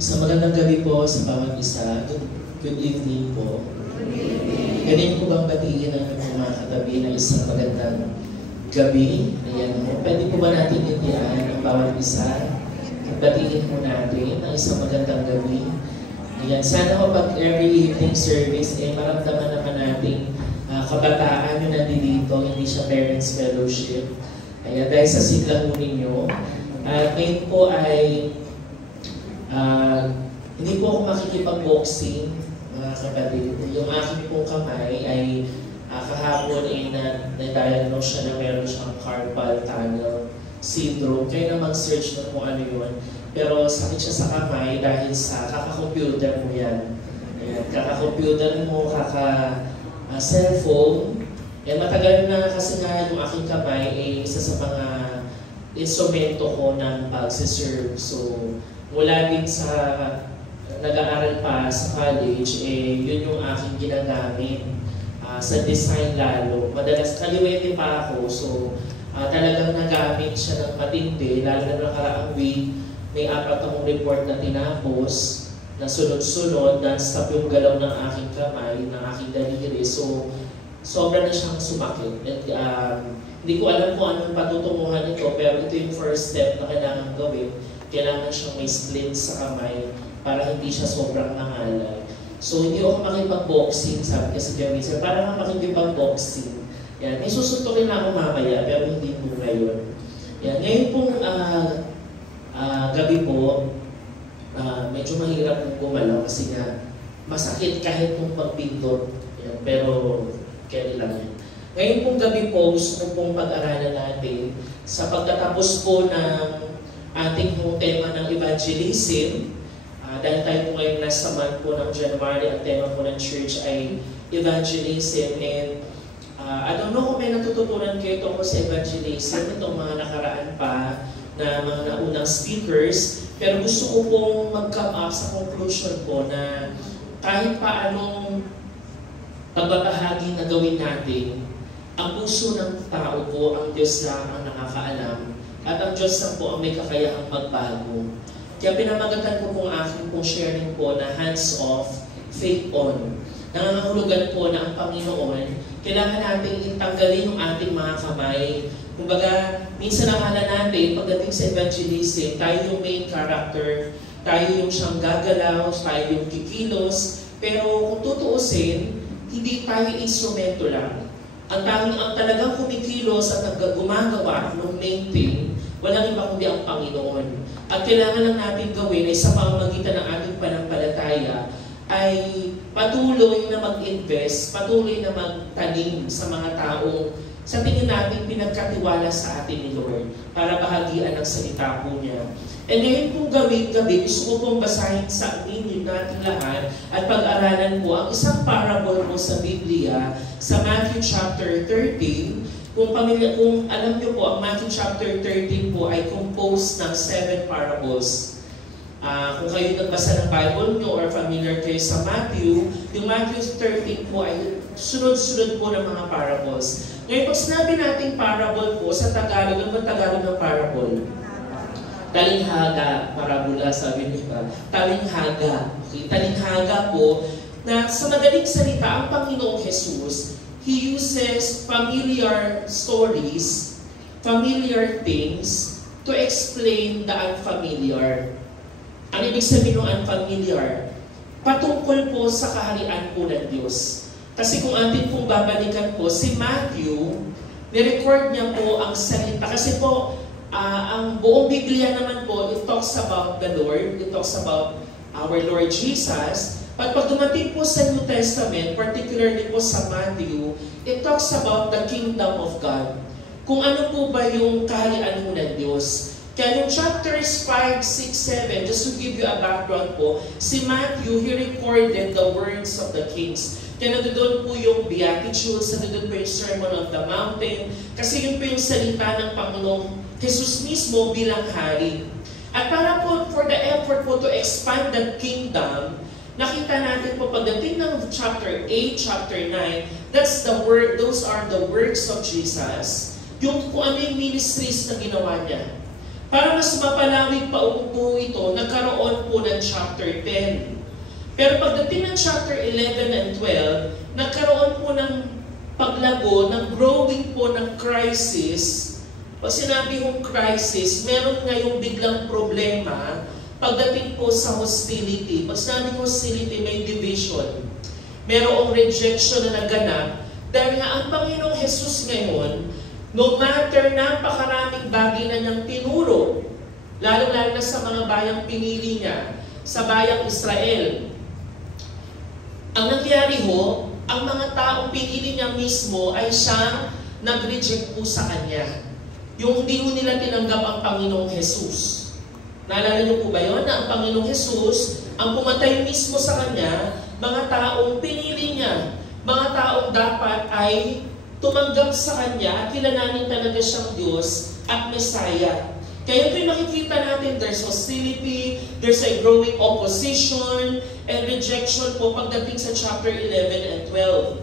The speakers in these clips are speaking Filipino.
Sa magandang gabi po sa bawat isa. Good evening po. Ganyan po bang batiin ang mga katabi ng isang magandang gabi? Ayan po. Pwede po ba natin itian ang bawat isa? Batiin po natin ang isang magandang gabi. Ayan. Sana po pag every evening service, maramdaman naman natin kabataan yung nandito, hindi siya parents fellowship. Ayan, dahil sa siglang ninyo. At ngayon po ay hindi po ako makikipag-boxing, mga kapatid. Yung aking pong kamay ay kahapon na-diagnose siya na meron siyang carpal tunnel syndrome. Kaya na mag-search na kung ano yun. Pero sakit siya sa kamay dahil sa kaka-computer mo yan. Ayan, kaka-computer mo, kaka-cellphone. Matagal na kasi nga yung aking kamay ay isa sa mga instrumento ko ng pag-serve. So, mula din sa nag-aaral pa sa college, yun yung aking ginagamit sa design lalo. Madalas kaliwete pa ako, so talagang nagamit siya ng matindi, lalo na nakaraang week, may 4 akong report na tinapos, na sunod-sunod, non-stop yung galaw ng aking kamay, ng aking daliri. So, sobra na siyang sumakit. At hindi ko alam kung anong patutunguhan nito, pero ito yung first step na kailangan gawin. Kailangan siyang may splint sa kamay para hindi siya sobrang nangalay. So, hindi ako makipag-boxing, sabi kasi kaya minsan, para nga makipag-boxing. Yan, may susuntukin na ako mamaya, pero hindi po ngayon. Yan, ngayon pong gabi po, medyo mahirap pong gumalaw kasi nga masakit kahit pong pagpindot. Yan, pero kaya lang yan. Ngayon pong gabi po, gusto ko pong pag-aralan natin sa pagkatapos po ng ating tema ng evangelism. Dahil tayo po ngayon nasa month po ng January, ang tema po ng church ay evangelism. And I don't know kung may natututunan kayo tungkol sa evangelism, itong mga nakaraan pa na mga naunang speakers. Pero gusto ko pong mag-come up sa conclusion po na kahit paanong pagbabahagi na gawin natin, ang puso ng tao po, ang Diyos lang ang nakakaalam. At ang Diyos lang po ang may kakayahang magbago. Kaya pinamagatan ko pong aking pong sharing po na hands-off, faith on. Nangangahulugan po na ang Panginoon, kailangan natin itanggalin yung ating mga kamay. Kumbaga, minsan nakala natin, pagdating sa evangelism, tayo yung main character, tayo yung siyang gagalaw, tayo yung kikilos. Pero kung tutuusin, hindi tayo instrumento lang. Ang talagang kumikilos at gumagawa ng main thing, walang iba kundi ang Panginoon. At kailangan lang natin gawin ay sa pamamagitan ng ating panampalataya ay patuloy na mag-invest, patuloy na magtanim sa mga taong sa tingin natin pinagkatiwala sa atin ni Lord para bahagian ng salita po niya. And ngayon pong gabi, gusto ko pong basahin sa inyo natin lahat at pag-aralan po ang isang parable po sa Biblia sa Matthew chapter 13. Kung alam niyo po, ang Matthew chapter 13 po ay composed ng 7 parables. Kung kayo nagbasa ng Bible niyo or familiar kayo sa Matthew, yung Matthew 13 po ay sunod-sunod po ng mga parables. Ngayon, pag sinabi natin parable po sa Tagalog, ano ba Tagalog ng parable? Talinghaga, parabola, sabi niyo. Talinghaga. Okay? Talinghaga po, na sa madaling salita, ang Panginoong Jesus, He uses familiar stories, familiar things, to explain the unfamiliar. Ano ibig sabihin ng unfamiliar? Patungkol po sa kaharian po ng Diyos. Kasi kung atin pong babalikan po, si Matthew, nirecord niya po ang salita. Kasi po, ang buong Biblia naman po, it talks about the Lord, it talks about our Lord Jesus. But pag dumating po sa New Testament, particularly po sa Matthew, it talks about the kingdom of God. Kung ano po ba yung kaharian po ng Diyos. Kaya yung chapters 5, 6, 7, just to give you a background po, si Matthew, he recorded the words of the kings. Kaya nandoon po yung Beatitudes, nandoon po yung Sermon on the Mountain, kasi yun po yung salita ng Panginoong Jesus mismo bilang hari. At para po, for the effort po to expand the kingdom, nakita natin po pagdating ng chapter 8, chapter 9, that's the word, those are the works of Jesus, yung kung ano yung ministries na ginawa niya. Para mas mapalawig pa po ito, nagkaroon nagkaroon po ng chapter 10. Pero pagdating ng chapter 11 and 12, nagkaroon po ng paglago, ng growing po ng crisis. Pag sinabi kong crisis, meron ngayong biglang problema pagdating po sa hostility. Pag sinabi kong hostility, may division. Merong rejection na naganap. Dahil nga ang Panginoong Jesus ngayon, no matter napakaraming bagay na niyang tinuro, lalo-lalo na sa mga bayang pinili niya, sa bayang Israel, ang nangyari ho, ang mga taong pinili niya mismo ay siyang nag-reject po sa kanya. Yung hindi ho nila tinanggap ang Panginoong Jesus. Naalala niyo po ba yun? Na ang Panginoong Jesus, ang pumatay mismo sa kanya, mga taong pinili niya, mga taong dapat ay tumanggap sa kanya at kilalanin talaga siyang Diyos at Messiah. Kaya ito'y makikita natin, there's hostility, there's a growing opposition, and rejection po pagdating sa chapter 11 and 12.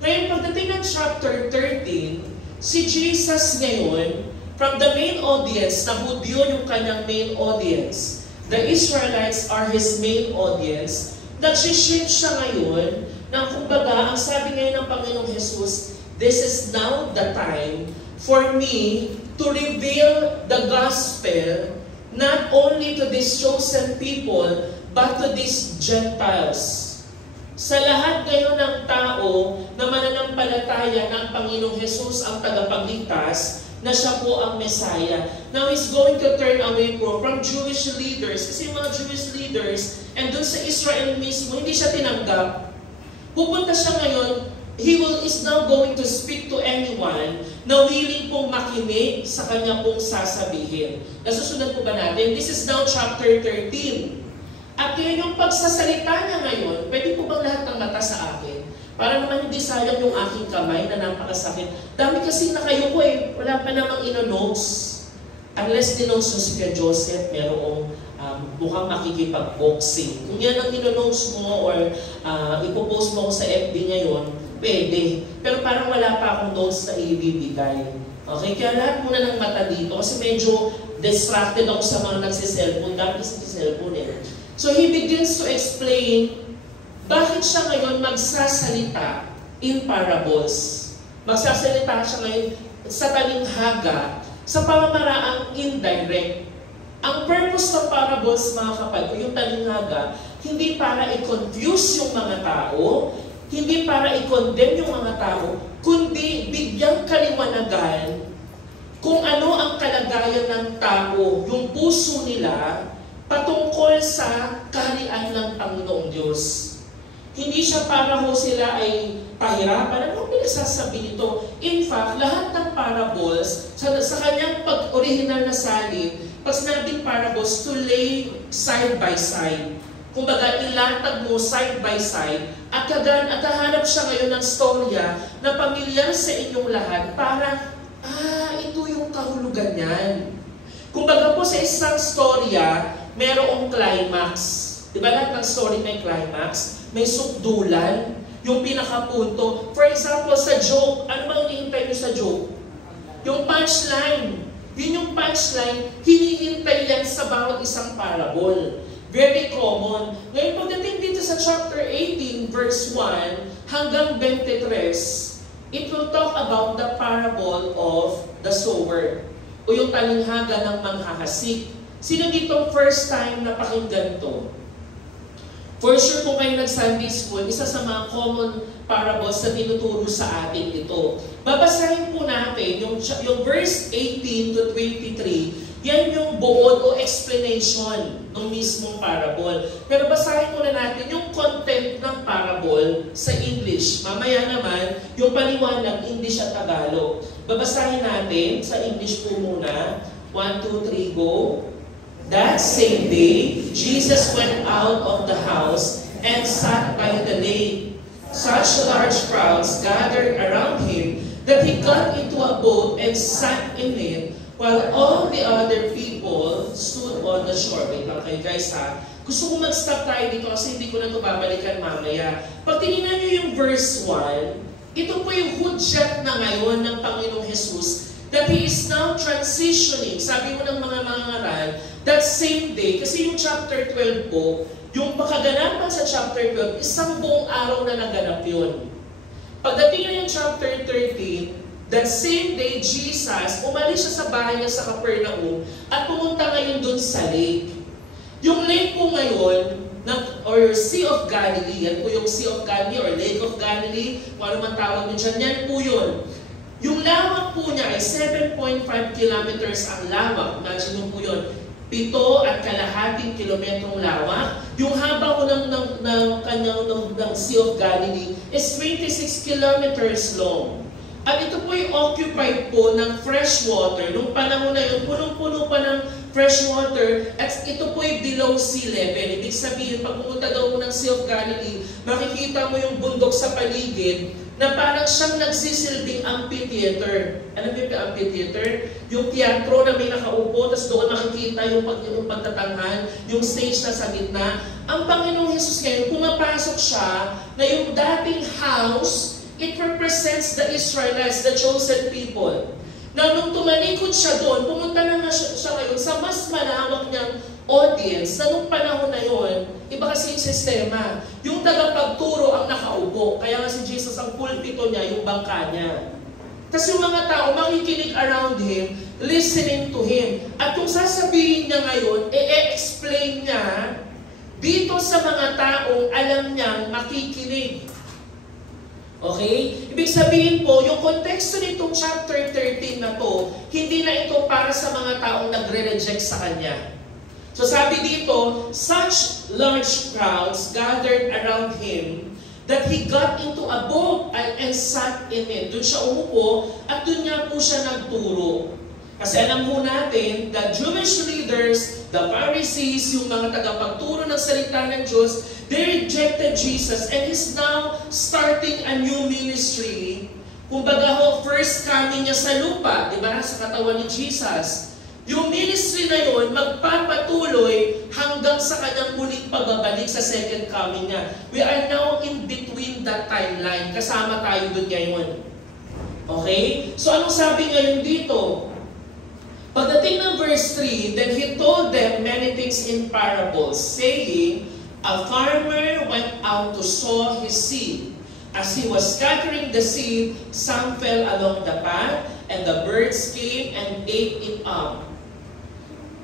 Ngayon, pagdating ng chapter 13, si Jesus ngayon, from the main audience, na Hudyo yung kanyang main audience, the Israelites are His main audience, nag-shift siya ngayon, na kumbaga, ang sabi ngayon ng Panginoong Jesus, this is now the time for me to reveal the gospel not only to these chosen people, but to these Gentiles. Sa lahat ngayon ng tao na mananampalataya na ang Panginoong Jesus ang tagapagligtas, na siya po ang Messiah. Now, He's going to turn away from Jewish leaders. Kasi mga Jewish leaders, and dun sa Israel mismo, hindi siya tinanggap. Pupunta siya ngayon, He is now going to speak to anyone na willing pong makinig sa kanya pong sasabihin. Nasusunod po ba natin? This is now chapter 13. At kaya yung pagsasalita niya ngayon, pwede po bang lahat ng mata sa akin? Para naman hindi sayang yung aking kamay na napakasakit. Dami kasi nakayuko eh. Wala pa namang ino-notes. Unless dinotes mo si Kuya Joseph, merong mukhang makikipag-boxing. Kung yan ang ino-notes mo or ipopost mo ko sa FB ngayon, pwede. Pero parang wala pa akong notes na ibibigay. Okay? Kaya lahat muna ng mata dito kasi medyo distracted ako sa mga nagsiselfone. Dami kasi nagsiselfone eh. So he begins to explain bakit siya ngayon magsasalita in parables. Magsasalita siya ngayon sa talinghaga sa pamamaraang indirect. Ang purpose ng parables, mga kapatid, yung talinghaga, hindi para i-confuse yung mga tao, hindi para i-condemn yung mga tao, kundi bigyang kaliwanagan kung ano ang kalagayan ng tao, yung puso nila, patungkol sa kaharian ng Panginoong Diyos. Hindi siya para ho sila ay pahirapan. Ano pinagsasabi nito? In fact, lahat ng parables, sa kanyang pag-original na salin, pag sinabing parables, to lay side by side. Kumbaga, ilatag mo side by side, at hahanap siya ngayon ng storya na pamilyar sa inyong lahat para, ito yung kahulugan niyan. Kumbaga po sa isang storya, merong climax. Diba lahat ng story may climax? May sukdulan, yung pinakapunto. For example, sa joke, ano bang hinihintay nyo sa joke? Yung punchline. Yun yung punchline, hinihintay yan sa bawat isang parable. Very common. Ngayon, pagdating dito sa chapter 18, verse 1 hanggang 23, it will talk about the parable of the sower, o yung talinghaga ng manghahasik. Sino dito first time napakinggan to? For sure, kung kayo nag-Sunday school, isa sa mga common parables na tinuturo sa atin ito. Babasahin po natin yung verse 18 to 23, yan yung buod o explanation ng mismong parable. Pero basahin muna natin yung content ng parable sa English. Mamaya naman, yung paliwanag, English at Tagalog. Babasahin natin sa English po muna. 1, 2, 3, go. That same day, Jesus went out of the house and sat by the lake. Such large crowds gathered around him that he got into a boat and sat in it, while all the other people stood on the shore. Wait lang kayo guys ha. Gusto ko mag-stop tayo dito kasi hindi ko na ito babalikan mamaya. Pag tinignan nyo yung verse 1, ito po yung hudyat na ngayon ng Panginoong Jesus that He is now transitioning. Sabi mo ng mga mangaral, that same day, kasi yung chapter 12 po, yung pakaganapan sa chapter 12, isang buong araw na naganap yun. Pagdating na yung chapter 13, that same day, Jesus, umalis siya sa bahay niya sa Capernaum at pumunta ngayon dun sa lake. Yung lake po ngayon, or Sea of Galilee, yan po yung Sea of Galilee or Lake of Galilee, kung ano man tawag nyo dyan, yan po yun. Yung lawak po niya ay 7.5 kilometers ang lawak. Imagine nyo po yun. 7.5 kilometrong lawak. Yung haba ko ng Sea of Galilee is 26 kilometers long. At ito po ay occupied po ng fresh water. Nung panahon na yun, punong-puno pa ng fresh water at ito po ay below sea level. Ibig sabihin, pag pumunta daw ng Sea of Galilee, makikita mo yung bundok sa paligid na parang siyang nagsisilbing amphitheater. Ano ba yung amphitheater? Yung teatro na may nakaupo, tapos doon makikita yung pagtatanghal, yung stage na sa gitna. Ang Panginoong Hesus ngayon, pumapasok siya na yung dating house, it represents the Israelites, the chosen people. Na nung tumalikod siya doon, pumunta na nga siya ngayon sa mas malawak niyang audience na nung panahon na yon, iba kasi yung sistema. Yung tagapagturo ang nakaupo. Kaya nga si Jesus, ang pulpito niya, yung bangka niya. Tapos yung mga tao makikinig around Him, listening to Him. At kung sasabihin niya ngayon, e-explain niya dito sa mga taong alam niyang makikinig. Okay? Ibig sabihin po, yung konteksto nitong chapter 13 na to, hindi na ito para sa mga taong nagre-reject sa Kanya. So sabi dito, such large crowds gathered around Him that He got into a boat and sat in it. Doon siya umupo at doon niya po siya nagturo. Kasi alam po natin, the Jewish leaders, the Pharisees, yung mga tagapagturo ng salita ng Diyos, they rejected Jesus and He's now starting a new ministry. Kumbaga ho, first coming niya sa lupa, di ba, sa katawan ni Jesus. Yung ministry na yun, magpapatuloy hanggang sa kanyang muling pagbabalik sa second coming niya. We are now in between that timeline. Kasama tayo doon ngayon. Okay? So anong sabi ngayon dito? Pagdating ng verse 3, then He told them many things in parables, saying, a farmer went out to sow his seed. As he was scattering the seed, some fell along the path, and the birds came and ate it up.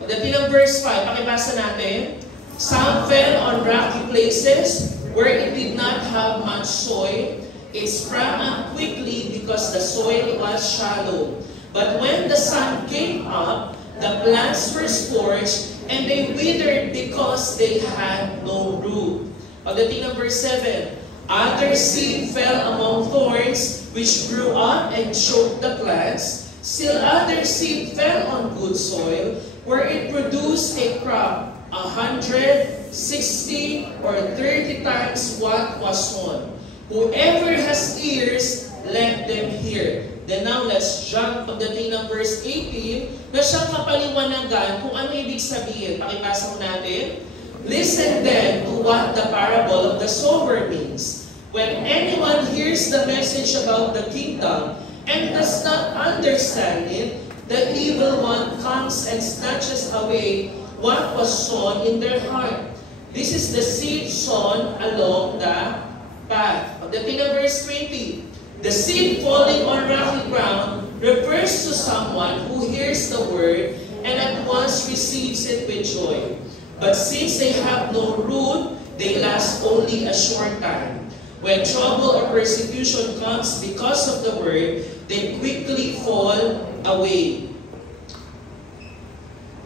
Pagdating ng verse 5, pakibasa natin. Some fell on rocky places, where it did not have much soil. It sprang up quickly because the soil was shallow. But when the sun came up, the plants were scorched, and they withered because they had no root. Pagdating ng verse 7, other seed fell among thorns, which grew up and choked the plants. Still other seed fell on good soil, where it produced a crop, 100, 60, or 30 times what was sown. Whoever has ears, let them hear. Then now let's jump pagdating ng verse 18 na siyang kapaliwanagan kung ano ibig sabihin. Pakibasa mo natin. Listen then to what the parable of the sower means. When anyone hears the message about the kingdom and does not understand it, the evil one comes and snatches away what was sown in their heart. This is the seed sown along the path. Pagdating ng verse 20, the seed falling on rocky ground refers to someone who hears the word and at once receives it with joy. But since they have no root, they last only a short time. When trouble or persecution comes because of the word, they quickly fall away.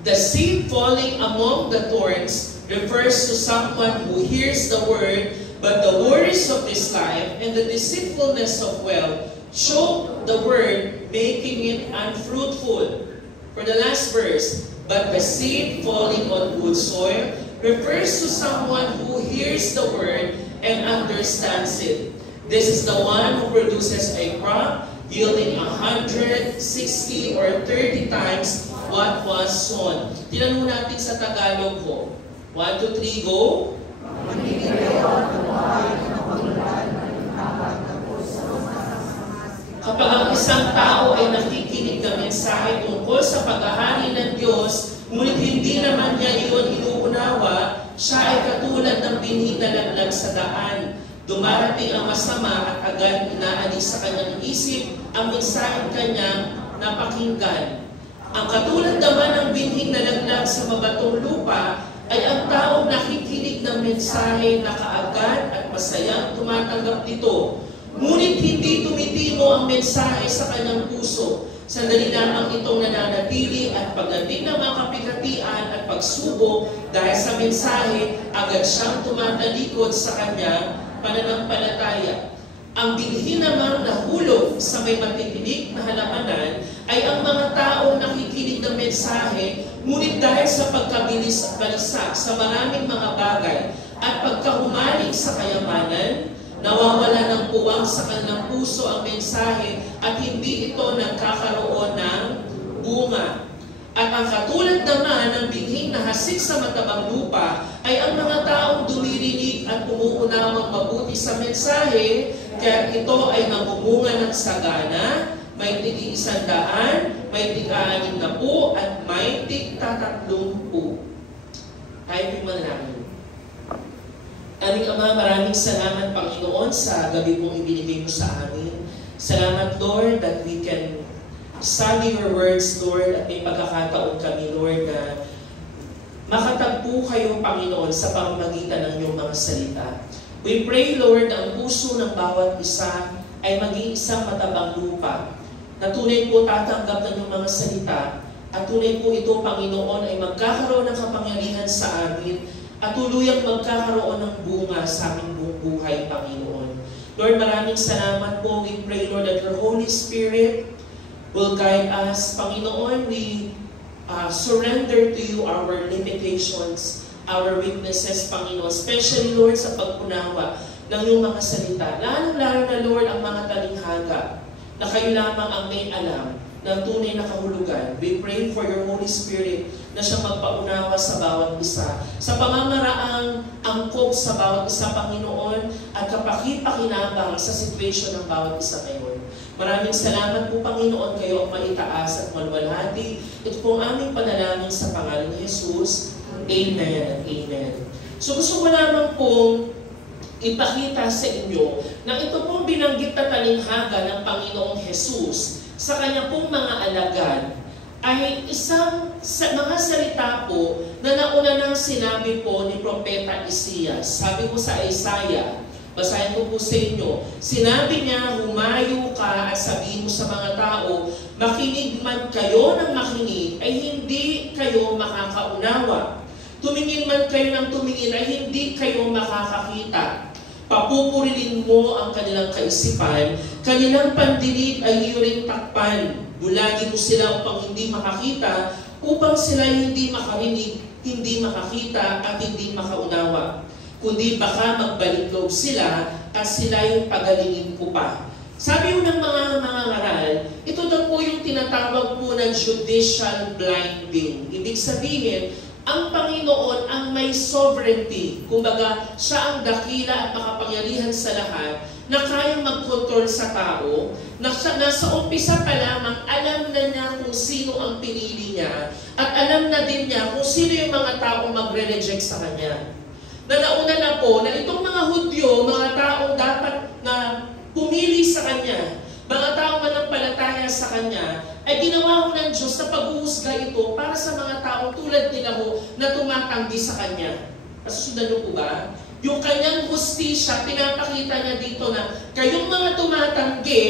The seed falling among the thorns refers to someone who hears the word, but the worries of this life and the deceitfulness of wealth choke the word, making it unfruitful. For the last verse, but the seed falling on good soil refers to someone who hears the word and understands it. This is the one who produces a crop yielding 100, 60, or 30 times what was sown. Tingnan mo natin sa Tagalog ko. 1, 2, 3, go! Kapag ang isang tao ay nakikinig ng mensahe tungkol sa paghahari ng Diyos, ngunit hindi naman niya iyon inuunawa, siya ay katulad ng binhi na laglag sa daan. Dumarating ang masama at agad inaalis sa kanyang isip ang mensaheng kanyang napakinggan. Ang katulad naman ng binhing nalaglag sa mabatong lupa ay ang taong nakikinig ng mensahe na kaagad at masayang tumatanggap nito. Ngunit hindi tumitimo ang mensahe sa kanyang puso. Sandali lamang itong nananatili at pagdating ng mga kapigatian at pagsubok dahil sa mensahe, agad siyang tumatalikod sa kanyang pananampalataya. Ang binhi namang nahulog sa may matitinik na halamanan ay ang mga taong nakikinig ng mensahe, ngunit dahil sa pagkabilis at balisak sa maraming mga bagay at pagkahumaling sa kayamanan, nawawala ng puwang sa kanilang puso ang mensahe at hindi ito nagkakaroon ng bunga. At ang katulad naman ng binhing nahasik sa matabang lupa ay ang mga taong dumirinig at umuunawang mabuti sa mensahe, kaya ito ay namumunga ng sagana, may tig-100, may tig-60 at may tig-30. Tayo po manalangin. Aming Ama, maraming salamat, Panginoon, sa gabi mong ibinigay mo sa amin. Salamat, Lord, that we can study your words, Lord, at may pagkakataon kami, Lord, na makatagpo kayo, Panginoon, sa pamamagitan ng iyong mga salita. We pray, Lord, na ang puso ng bawat isa ay maging isang matabang lupa, na tunay po tatanggap ng iyong mga salita, at tunay po ito, Panginoon, ay magkakaroon ng kapangyarihan sa amin, at tuluyang magkakaroon ng bunga sa aming buong buhay, Panginoon. Lord, maraming salamat po. We pray, Lord, that your Holy Spirit will guide us. Panginoon, we surrender to you our limitations, our weaknesses, Panginoon. Especially, Lord, sa pag-unawa ng iyong mga salita. Lalo-lalo na, Lord, ang mga talinghaga na kayo lamang ang may alam ng tunay na kahulugan. We pray for your Holy Spirit na siyang magpaunawa sa bawat isa. Sa pamamaraang angkop sa bawat isa, Panginoon, at kapaki-pakinabang sa situation ng bawat isa ngayon. Maraming salamat po, Panginoon, kayo ang maitaas at maluwalhati. Ito po ang aming panalangin sa pangalan ni Jesus. Amen and amen. So gusto ko lamang pong ipakita sa inyo na ito pong binanggit na talinghaga ng Panginoong Jesus sa kanya pong mga alagad ay isang mga salita po na nauna nang sinabi po ni Propeta Isias. Sabi po sa Isaiah, basahin ko po sa inyo, sinabi niya, humayo ka at sabihin mo sa mga tao, makinig man kayo ng makinig ay hindi kayo makakaunawa. Tumingin man kayo ng tumingin ay hindi kayo makakakita. Papupurilin mo ang kanilang kaisipan, kanilang pandinig ay iyong takpan. Bulagin mo sila upang hindi makakita, upang sila hindi makarinig, hindi makakita, at hindi makaunawa. Kundi baka magbalik loob sila, at sila yung pagalingin ko pa. Sabi mo ng mga ngaral, ito daw po yung tinatawag po ng judicial blinding. Ibig sabihin, ang Panginoon ang may sovereignty. Kumbaga, siya ang dakila at makapangyarihan sa lahat na kayang mag-control sa tao, na nasa umpisa pa lamang, alam na niya kung sino ang pinili niya at alam na din niya kung sino yung mga taong magre-reject sa kanya. Na nauna na po na itong mga Hudyo, mga taong dapat na pumili sa kanya, mga taong manampalataya sa kanya, ay ginawa ho ng Diyos na pag-uusga ito para sa mga taong tulad nila ho na tumatanggi sa kanya. Kasundan niyo po ba? Yung kanyang hustisya, pinapakita niya dito na kayong mga tumatanggi,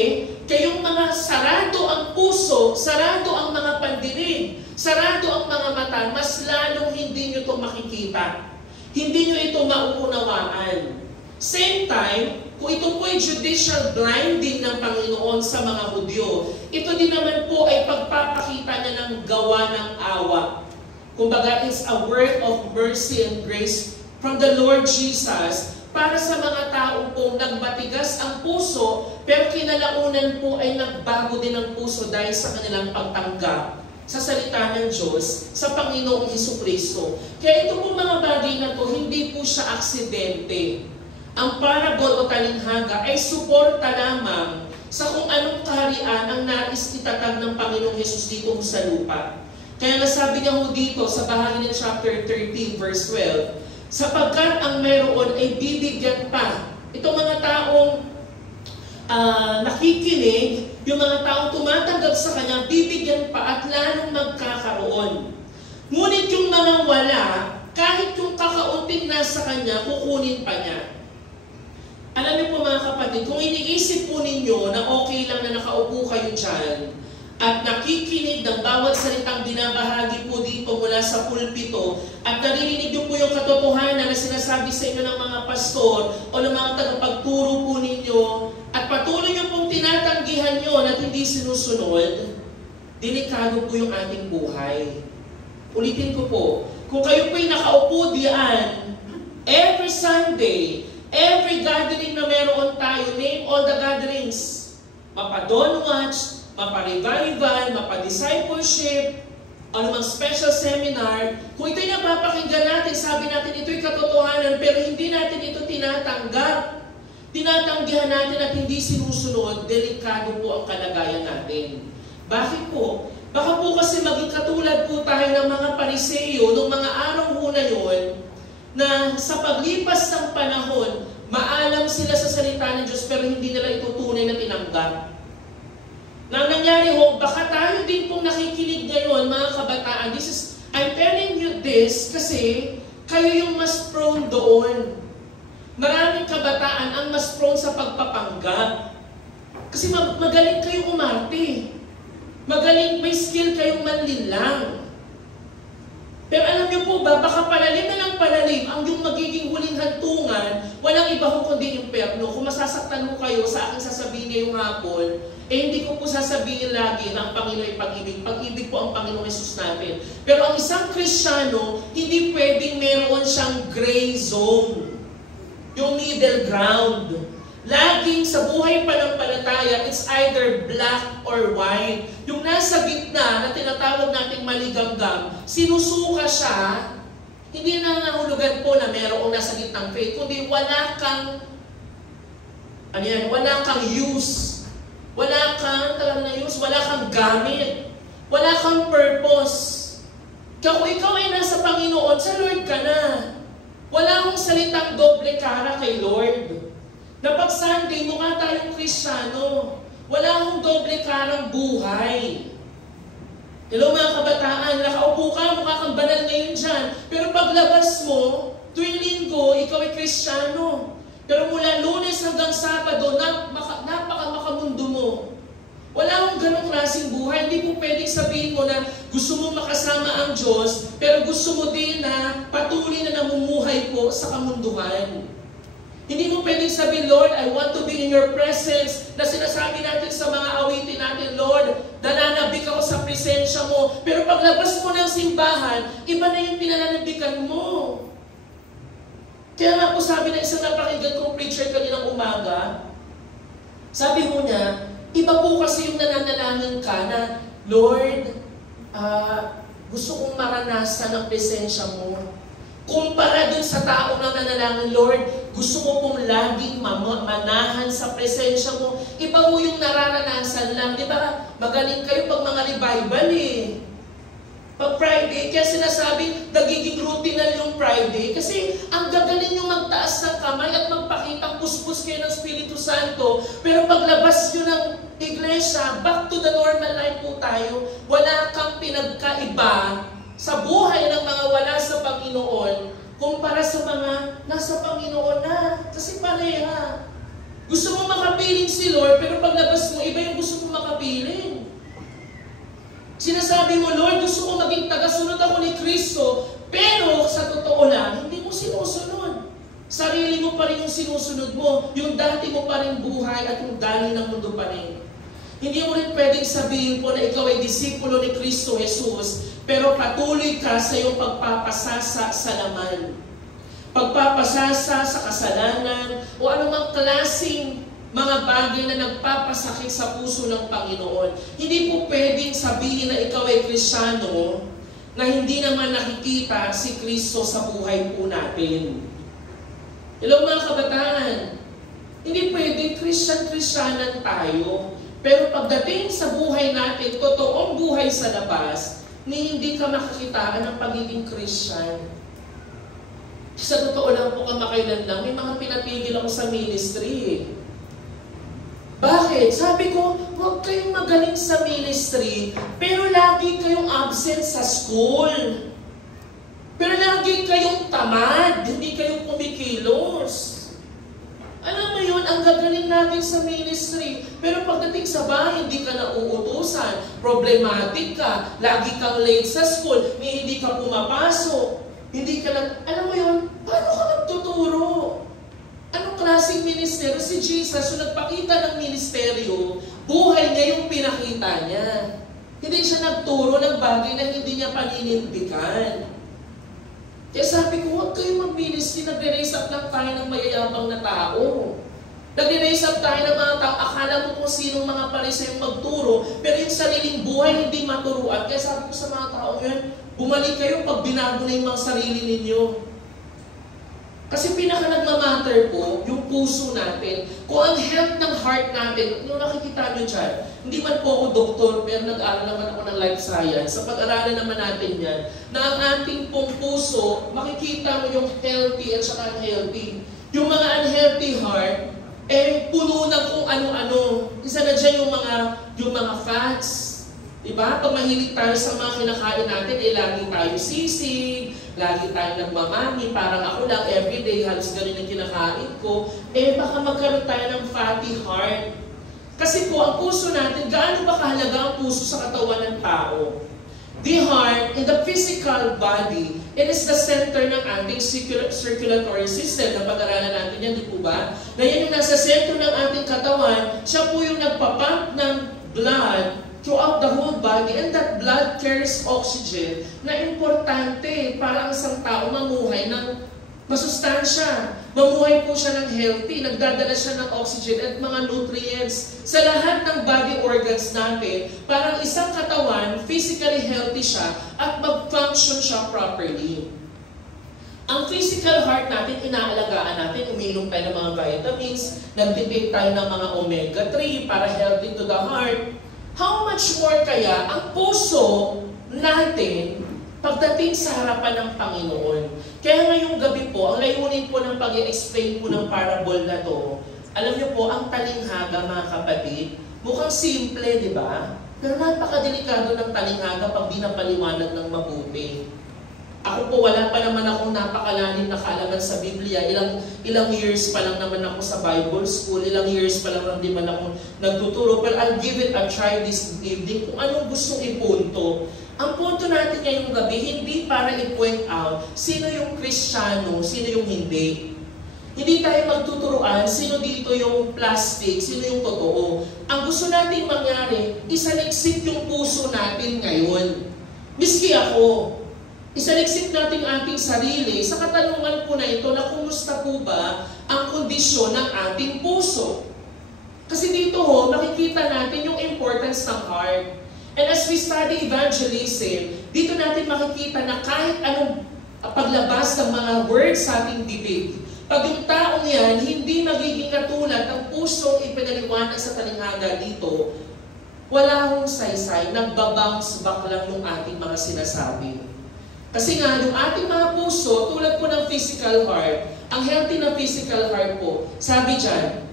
kayong mga sarado ang puso, sarado ang mga pandinig, sarado ang mga mata, mas lalong hindi niyo ito makikita. Hindi niyo ito mauunawaan. Same time, kung ito po ay judicial blinding ng Panginoon sa mga Hudyo, ito din naman po ay pagpapakita niya ng gawa ng awa. Kumbaga, it's a word of mercy and grace from the Lord Jesus para sa mga taong pong nagbatigas ang puso, pero kinalaunan po ay nagbago din ang puso dahil sa kanilang pagtanggap sa salita ng Diyos, sa Panginoong Hesukristo. Kaya ito pong mga bagay na to, hindi po siya aksidente. Ang parable o talinghaga ay suporta lamang sa kung anong kaharian ang nais itatag ng Panginoong Hesus dito sa lupa. Kaya nasabi niya ho dito sa bahagi ng chapter 13 verse 12, sapagkat ang mayroon ay bibigyan pa. Itong mga taong nakikinig, yung mga taong tumatanggap sa Kanya, bibigyan pa at lalong magkakaroon. Ngunit yung mga wala, kahit yung kakaunting nasa Kanya, kukunin pa niya. Alam niyo po mga kapatid, kung iniisip po ninyo na okay lang na nakaupo kayo dyan, at nakikinig ng bawat salitang binabahagi po dito mula sa pulpito at naririnig niyo po yung katotohanan na sinasabi sa inyo ng mga pastor o ng mga tagapagturo po ninyo at patuloy niyo pong tinatanggihan yun at hindi sinusunod, delikado po yung ating buhay. Ulitin ko po, kung kayo po'y nakaupo diyan, every Sunday, every gathering na meron tayo, name all the gatherings, mapa-Dawn Watch, mapa-revival, mapa-discipleship, anumang special seminar, kung ito'y napapakinggan natin, sabi natin ito'y katotohanan, pero hindi natin ito tinatanggap, tinatanggihan natin at hindi sinusunod, delikado po ang kalagayan natin. Bakit po? Baka po kasi maging katulad po tayo ng mga Pariseo noong mga araw ho na yun, na sa paglipas ng panahon, maalam sila sa salita ng Diyos pero hindi nila ito tunay na tinanggap. Na nangyari ho, baka tayo din pong nakikinig ngayon, mga kabataan. I'm telling you this kasi kayo yung mas prone doon. Maraming kabataan ang mas prone sa pagpapanggap. Kasi magaling kayong umarte. Magaling, may skill kayong manlinlang. Pero alam niyo po ba, baka palalim na ng palalim ang yung magiging huling hantungan, walang iba ho kundi impyerno. Kung masasaktan mo kayo sa aking sasabihin ngayong hapon, hindi ko po sasabihin lagi na ang Panginoon ay pag-ibig. Pag-ibig po ang Panginoong Hesus natin. Pero ang isang Kristiyano, hindi pwedeng meron siyang gray zone. Yung middle ground. Laging sa buhay panampalataya, it's either black or white. Yung nasa gitna na tinatawag nating maligamgam, sinusuka siya, hindi na nahulugan po na merong nasa gitnang faith, kundi wala kang use. Wala kang wala kang gamit. Wala kang purpose. Kung ikaw ay nasa Panginoon, sa Lord ka na. Wala akong salitang doble cara kay Lord. Na pag Sunday, mukha tayong Kristiyano. Wala akong doble karang buhay. Hello mga kabataan, nakaupo ka, mukha kang banal ngayon dyan. Pero paglabas mo, tuwing linggo, ikaw ay Kristiyano. Pero mula Lunes hanggang Sabado, napaka-makamundo mo. Wala akong ganong klaseng buhay. Hindi po pwedeng sabihin mo na gusto mo makasama ang Diyos, pero gusto mo din na patuloy na namumuhay po sa kamunduhan. Hindi mo pwedeng sabihin, Lord, I want to be in your presence, na sinasabi natin sa mga awitin natin, Lord, nananabik ako sa presensya mo. Pero paglabas mo ng simbahan, iba na yung pinananabikan mo. Kaya nga po sabi na isang napakinggan kong preacher kaninang umaga, sabi mo niya, iba po kasi yung nananalangin ka na, Lord, gusto kong maranasan ang presensya mo. Kumpara dun sa tao na nanalangin, Lord, gusto ko pong laging manahan sa presensya mo. Iba mo yung nararanasan lang. Di ba? Magaling kayo pag mga revival eh. Pag Friday, kaya sinasabi, nagiging routinal yung Friday. Kasi ang gagaling yung magtaas ng kamay at magpakitang puspos kayo ng Espiritu Santo. Pero paglabas nyo ng iglesia, back to the normal life po tayo. Wala kang pinagkaiba sa buhay ng mga wala sa Panginoon kumpara sa mga nasa Panginoon na. Kasi pareha. Gusto mo makapiling si Lord, pero paglabas mo, iba yung gusto mo makapiling. Sinasabi mo, Lord, gusto ko maging tagasunod ako ni Kristo, pero sa totoo lang, hindi mo sinusunod. Sarili mo pa rin yung sinusunod mo, yung dati mo pa rin buhay at yung daloy ng mundo pa rin. Hindi mo rin pwedeng sabihin po na ikaw ay disipulo ni Kristo Jesus, pero patuloy ka sa iyong pagpapasasa sa laman. Pagpapasasa sa kasalanan, o anumang klaseng mga bagay na nagpapasakit sa puso ng Panginoon. Hindi po pwedeng sabihin na ikaw ay Kristiyano na hindi naman nakikita si Kristo sa buhay po natin. Hello mga kabataan. Hindi pwede, Christian-Christianan tayo. Pero pagdating sa buhay natin, totoong buhay sa labas, hindi ka makakitaan ng pagiging Christian. Sa totoo lang po kamakailan lang, may mga pinatigil ako sa ministry. Bakit? Sabi ko, huwag kayong magaling sa ministry, pero lagi kayong absent sa school. Pero lagi kayong tamad, hindi kayong kumikilos. Alam mo yun, ang gagaling natin sa ministry. Pero pagdating sa bahay, hindi ka na uutusan. Problematic ka. Lagi kang late sa school. Hindi ka pumapasok. Hindi ka lang... Alam mo yun, paano ka nagtuturo? Anong klaseng ministeryo? Si Jesus, yung nagpakita ng ministeryo, buhay niya yung pinakita niya. Hindi siya nagturo ng bagay na hindi niya paninindigan. Kaya sabi ko, huwag kayong mag-ministry, nagre-raise up lang tayo ng mayayabang na tao. Nagre-raise up tayo ng mga tao, akala mo kung sinong mga parisayong magturo, pero yung sariling buhay hindi maturuan. Kaya sabi ko sa mga tao yun, bumalik kayo pag binago na yung mga sarili ninyo. Kasi pinaka nagmamatter po, yung puso natin. Kung ang health ng heart natin, yung nakikita nyo dyan, hindi man po ako doktor, pero nag-aaral naman ako ng life science. Sa pag-aralan naman natin yan, na ang ating pong puso, makikita mo yung healthy at saka unhealthy. Yung mga unhealthy heart, puno ng kung ano-ano. Isa na dyan yung mga fats. Diba? Pag mahilig tayo sa mga kinakain natin, lagi tayo sisig, lagi tayo nagmamami, parang ako lang everyday, halos ganun yung kinakain ko, baka magkaroon tayo ng fatty heart. Kasi po, ang puso natin, gaano ba kahalaga ang puso sa katawan ng tao? The heart, in the physical body, it is the center ng ating circulatory system. Napag-aralan natin yan, di po ba? Na yan yung nasa center ng ating katawan, siya po yung nagpapump ng blood throughout the whole body, and that blood carries oxygen na importante para ang isang tao mamuhay ng masustansya. Mamuhay po siya ng healthy, nagdadala siya ng oxygen at mga nutrients sa lahat ng body organs natin para ang isang katawan, physically healthy siya at mag-function siya properly. Ang physical heart natin, inaalagaan natin, umiinom tayo ng mga vitamins, nagtitake tayo ng mga omega-3 para healthy to the heart. How much more kaya ang puso natin pagdating sa harapan ng Panginoon? Kaya ngayong gabi po, ang layunin po ng pag-i-explain po ng parable na to, alam niyo po, ang talinghaga mga kapatid, mukhang simple, di ba? Pero napakadelikado ng talinghaga pag di napaliwanag ng mabuti. Ako po, wala pa naman akong napakalalim na kaalaman sa Biblia. Ilang years pa lang naman ako sa Bible school. Ilang years pa lang hindi man ako nagtuturo. But I'll give it a try this evening kung anong gustong ipunto. Ang punto natin ngayong gabi, hindi para i-point out sino yung Kristiyano, sino yung hindi. Hindi tayo magtuturuan sino dito yung plastic, sino yung totoo. Ang gusto natin mangyari, isaliksik yung puso natin ngayon. Miski ako, isaliksik natin ating sarili sa katanungan po na ito na kumusta po ba ang kondisyon ng ating puso. Kasi dito makikita natin yung importance ng heart. And as we study evangelism, dito natin makikita na kahit anong paglabas ng mga words sa ating bibig, pag yung taong yan hindi magiging katulad ng pusong ipinaliwanag sa talinghaga dito, wala hong saysay, nagbabounce back lang yung ating mga sinasabi. Kasi nga, yung ating mga puso, tulad po ng physical heart, ang healthy na physical heart po, sabi dyan,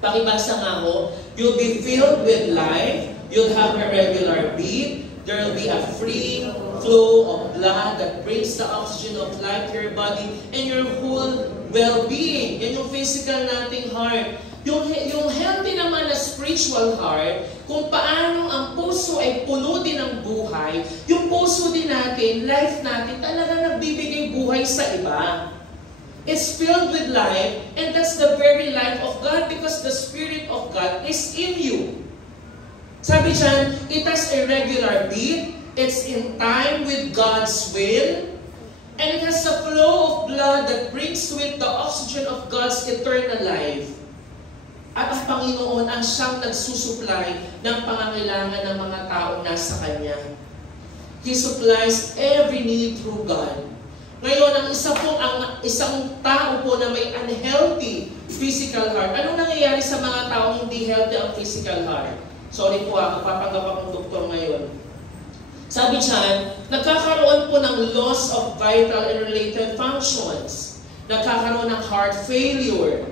pakibasa nga ako, you'll be filled with life, you'll have a regular beat, there will be a free flow of blood that brings the oxygen of life to your body and your whole well-being. Yan yung physical nating heart. Yung healthy naman na spiritual heart, kung paano ang puso ay puno din ng buhay, yung puso din natin, life natin, talaga nagbibigay buhay sa iba. It's filled with life, and that's the very life of God because the Spirit of God is in you. Sabi dyan, it has a regular beat, it's in time with God's will, and it has a flow of blood that brings with the oxygen of God's eternal life. At ang Panginoon ang siyang nagsusupply ng pangangailangan ng mga taong nasa Kanya. He supplies every need through God. Ngayon, isang tao po na may unhealthy physical heart, anong nangyayari sa mga taong hindi healthy ang physical heart? Sorry po magpapanggap akong doktor ngayon. Sabi dyan, nagkakaroon po ng loss of vital and related functions. Nagkakaroon ng heart failure,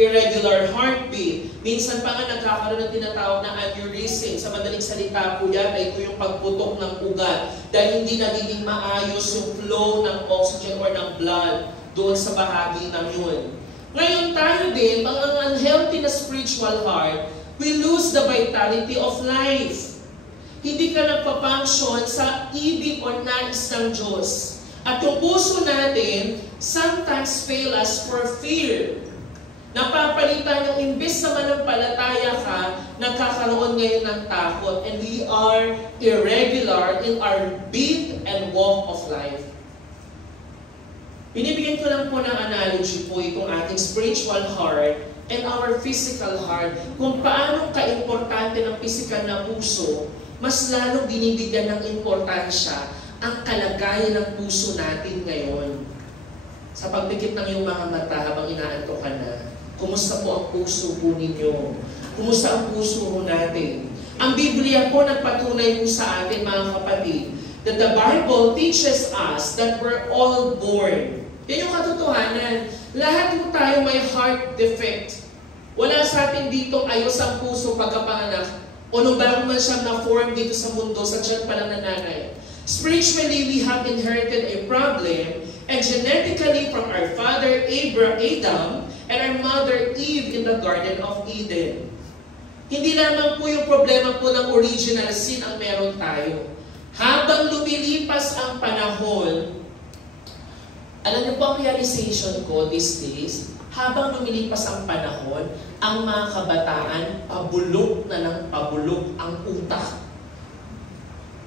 irregular heartbeat. Minsan pa nga nagkakaroon ng tinatawag na aneurysm. Sa madaling salita po yan, ito yung pagputok ng ugat dahil hindi nagiging maayos yung flow ng oxygen or ng blood doon sa bahagi ng yun. Ngayon tayo din, ang unhealthy na spiritual heart, we lose the vitality of life. Hindi ka nagpapunction sa ibig o nais ng Diyos. At yung puso natin, sometimes fail us for fear. Napapalitan yung imbes na manampalataya ka, nagkakaroon ngayon ng takot. And we are irregular in our beat and walk of life. Binibigyan ko lang po ng analogy po itong ating spiritual heart and our physical heart. Kung paano ka-importante ng physical na puso, mas lalo binibigyan ng importansya ang kalagayan ng puso natin ngayon. Sa pagdikit ng iyong mga mata habang inaantok ka na, kumusta po ang puso po ninyo? Kumusta ang puso po natin? Ang Biblia po nagpatunay po sa atin, mga kapatid, that the Bible teaches us that we're all born. Yan yung katotohanan. Lahat po tayo may heart defect. Wala sa atin ditong ayos ang puso pagkapanganak. O nung bago man siyang na-form dito sa mundo, sa tiyan pa lang nanay. Spiritually, we have inherited a problem, and genetically from our father Adam and our mother Eve in the Garden of Eden. Hindi lamang po yung problema po ng original sin ang meron tayo. Habang lumilipas ang panahon, alam niyo po ang realization ko these days, habang lumilipas ang panahon, ang mga kabataan, pabulok na ng pabulok ang utak.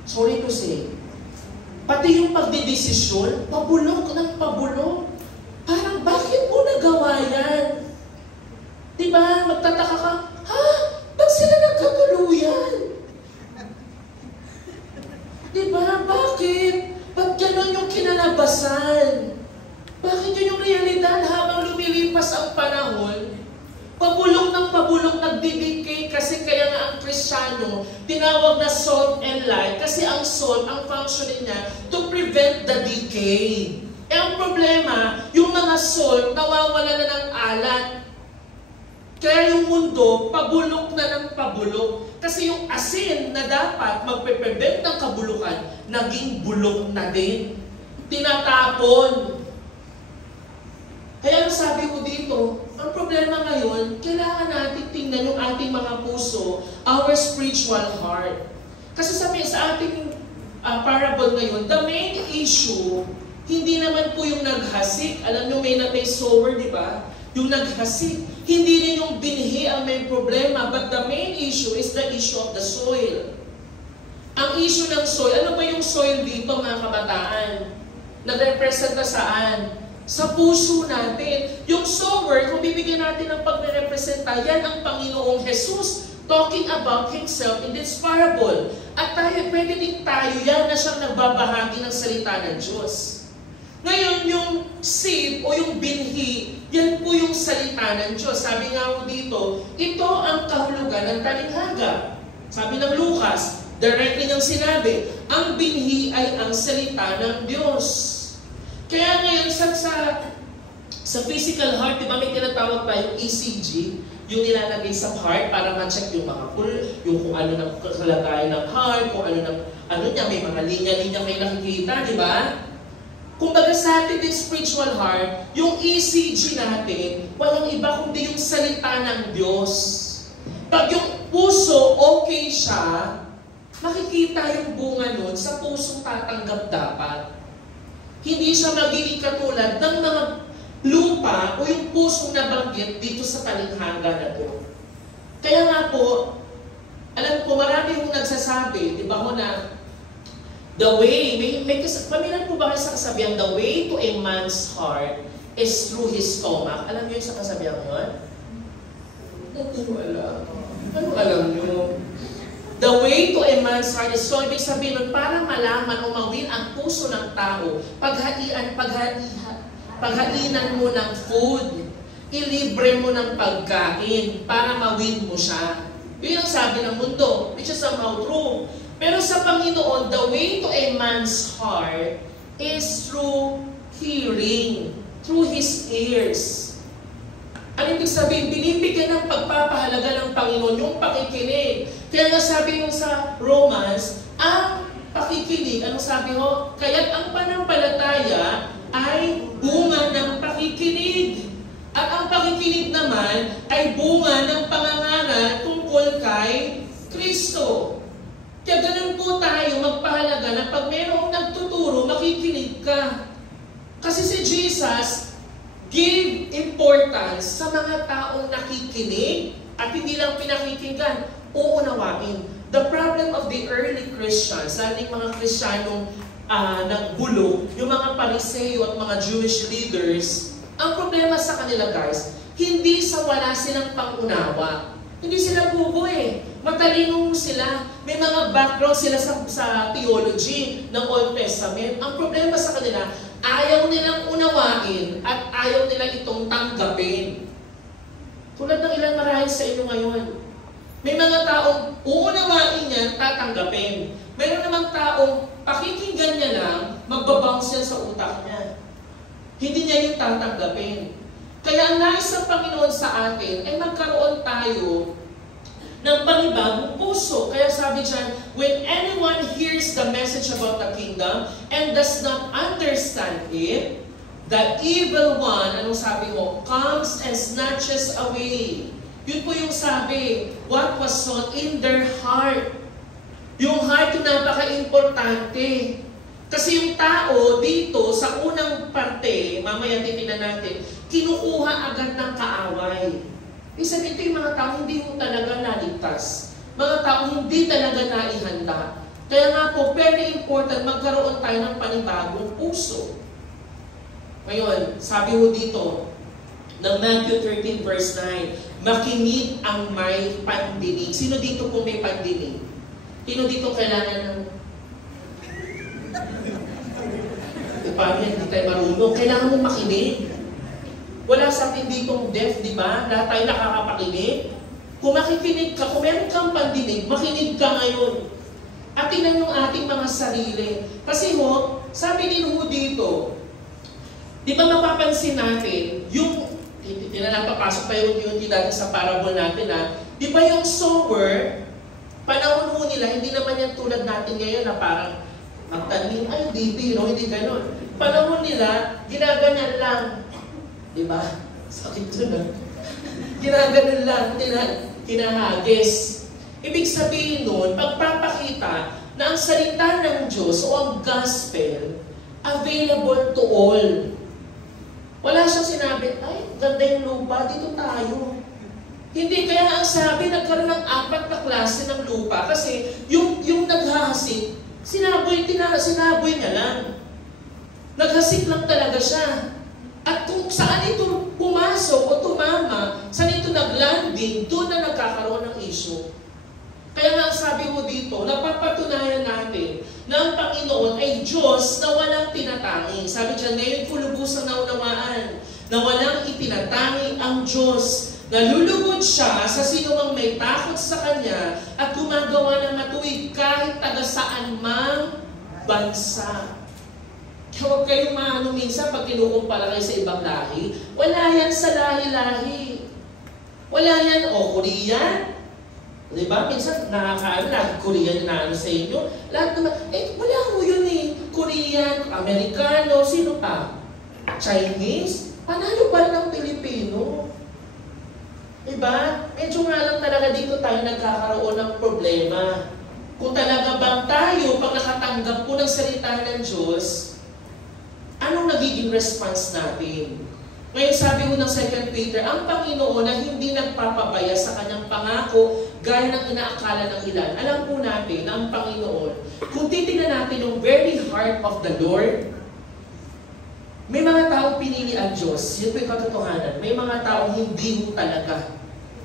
Sorry to say. Pati yung pagdidesisyon, pabulok ng pabulok. Parang bakit mo nagawa yan? Diba? Magtataka ka, ha? Ba't sila nagkatuluyan? Diba? Bakit? Ba't gano'n yung kinalabasan? Bakit yun yung realidad habang lumilipas ang panahon? Pabulok ng pabulok nagdidikay kasi kaya nga ang Kristiyano tinawag na salt and light kasi ang salt, ang function niya to prevent the decay. Eh ang problema, yung mga salt nawawala na ng alat. Kaya yung mundo, pabulok na ng pabulok. Kasi yung asin na dapat magpe-prevent ng kabulukan, naging bulok na din. Tinatapon. Kaya sabi ko dito, ang problema ngayon, kailangan natin tingnan yung ating mga puso, our spiritual heart. Kasi sa ating parable ngayon, the main issue, hindi naman po yung naghasik. Alam nyo, may sower, di ba? Yung naghasik. Hindi rin yung binhi ang may problema, but the main issue is the issue of the soil. Ang issue ng soil, ano ba yung soil dito, mga kabataan? Nagrepresenta saan? Sa puso natin. Yung sower, kung bibigyan natin ng pagre-representa, yan ang Panginoong Jesus talking about Himself in this parable. At pwede din tayo, yan na siyang nagbabahagi ng salita ng Diyos. Ngayon, yung seed o yung binhi, yan po yung salita ng Diyos. Sabi nga po dito, ito ang kahulugan ng talinghaga. Sabi ng Lucas, directly niyang sinabi, ang binhi ay ang salita ng Diyos. Kaya ngayon, sa physical heart, di ba may tinatawag tayong ECG, yung nilalagay sa heart para ma-check yung mga yung kung ano ng kalagayan ng heart, kung ano niya, may mga linya-linya kayo nakikita, di ba? Kumbaga sa atin din spiritual heart, yung ECG natin, walang iba kundi yung salita ng Diyos. Pag yung puso okay siya, makikita yung bunga nun sa pusong tatanggap dapat. Hindi siya magiging katulad ng mga lupa o yung pusong nabanggit dito sa talinghaga na to. Kaya nga po, alam ko, marami yung nagsasabi, di ba ho na, the way, pamilan po ba kayo sa kasabihan, the way to a man's heart is through his stomach. Alam niyo yung sa kasabihan yun? Hindi ko alam. Ano alam niyo? The way to a man's heart is, so ibig sabihin nun, para malaman o mawin ang puso ng tao, paghainan mo ng food, ilibre mo ng pagkain para mawin mo siya. Yun ang sabi ng mundo, which is somehow true. Pero sa Panginoon, the way to a man's heart is through hearing, through his ears. Ano ibig sabihin? Binibigyan ng pagpapahalaga ng Panginoon yung pakikinig. Kaya nga sabi yung sa Romans, ang pakikinig, anong sabi ho? Kaya't ang panampalataya ay bunga ng pakikinig. At ang pakikinig naman ay bunga ng pangangaral tungkol kay Kristo. Kaya ganun po tayo magpahalaga na pag mayroong nagtuturo, makikinig ka. Kasi si Jesus give importance sa mga taong nakikinig at hindi lang pinakikinggan, uunawain. The problem of the early Christians, ating mga Kristiyanong nagbulo, yung mga Pariseo at mga Jewish leaders, ang problema sa kanila guys, hindi sa wala silang pangunawa. Hindi sila bubo eh. Matalino sila. May mga background sila sa theology ng Old Testament. Ang problema sa kanila, ayaw nilang unawain at ayaw nilang itong tanggapin. Tulad ng ilan marahil sa inyo ngayon. May mga taong uunawain niya, tatanggapin. Mayroon namang taong pakikinggan niya lang, magbabounce yan sa utak niya. Hindi niya yung tatanggapin. Kaya ang nais ng Panginoon sa atin ay magkaroon tayo ng panibagong puso. Kaya sabi dyan, when anyone hears the message about the kingdom and does not understand it, the evil one, anong sabi mo, comes and snatches away. Yun po yung sabi, what was sown in their heart. Yung heart yung napaka-importante. Kasi yung tao dito, sa unang parte, mamaya titignan natin, kinukuha agad ng kaaway. Isa dito yung mga tao hindi mo talaga naligtas. Mga tao hindi talaga naihanda. Kaya nga po, very important magkaroon tayo ng panibagong puso. Ngayon, sabi mo dito, ng Matthew 13 verse 9, makinig ang may pandinig. Sino dito po may pandinig? Sino dito kailangan ng... Paano yan? Hindi tayo marunong. Kailangan mong makinig. Wala sa atin ditong deaf, di ba? Lahat tayo nakakapakinig. Kung makikinig ka, kung meron kang pandinig, makinig ka ngayon. At tingnan yung ating mga sarili. Kasi ho, sabi din ho dito, di ba mapapansin natin, yung, hindi na napapasok tayo yung natin sa parable natin ha, di ba yung sower, panahon ho nila, hindi naman yan tulad natin ngayon na parang magtanim, ay hindi, no, hindi ganon. Panahon nila, ginaganyan lang. Diba? Sakit yun na. Ginaganon lang, kinahagis. Ibig sabihin nun, pagpapakita na ang salita ng Diyos o ang gospel, available to all. Wala siyang sinabi, ay, ganda yung lupa, dito tayo. Hindi, kaya ang sabi, nagkaroon ng 4 na klase ng lupa kasi yung naghahasit, sinaboy niya lang. Naghasik lang talaga siya. At kung saan ito pumasok o tumama, saan ito naglanding, doon na nagkakaroon ng issue. Kaya nga sabi mo dito, napapatunayan natin na ang Panginoon ay Diyos na walang tinatangi. Sabi dyan, ngayon ko lubusang naunawaan na walang itinatangi ang Diyos. Nalulugod siya sa sino mang may takot sa Kanya at gumagawa ng matuwid kahit taga saan mang bansa. Kaya huwag kayong maano minsan pag kinukumpara kayo sa ibang lahi. Wala yan sa lahi-lahi. Wala yan, Korean. Diba? Minsan nakakaano, lahat Korean na ano sa inyo. Lahat naman, wala mo yun eh. Korean, Amerikano, sino pa? Chinese? Panalo pa rin ang Pilipino. Diba? Medyo nga lang talaga dito tayo nagkakaroon ng problema. Kung talaga bang tayo, pag nakatanggap po ng salita ng Diyos, anong nagiging response natin? Ngayon sabi ko ng 2 Peter, ang Panginoon na hindi nagpapabaya sa kanyang pangako gaya ng inaakala ng ilan. Alam po natin na ang Panginoon, kung titignan natin yung very heart of the Lord, may mga taong pinili ang Diyos. Yun po yung katotohanan. May mga taong hindi mo talaga.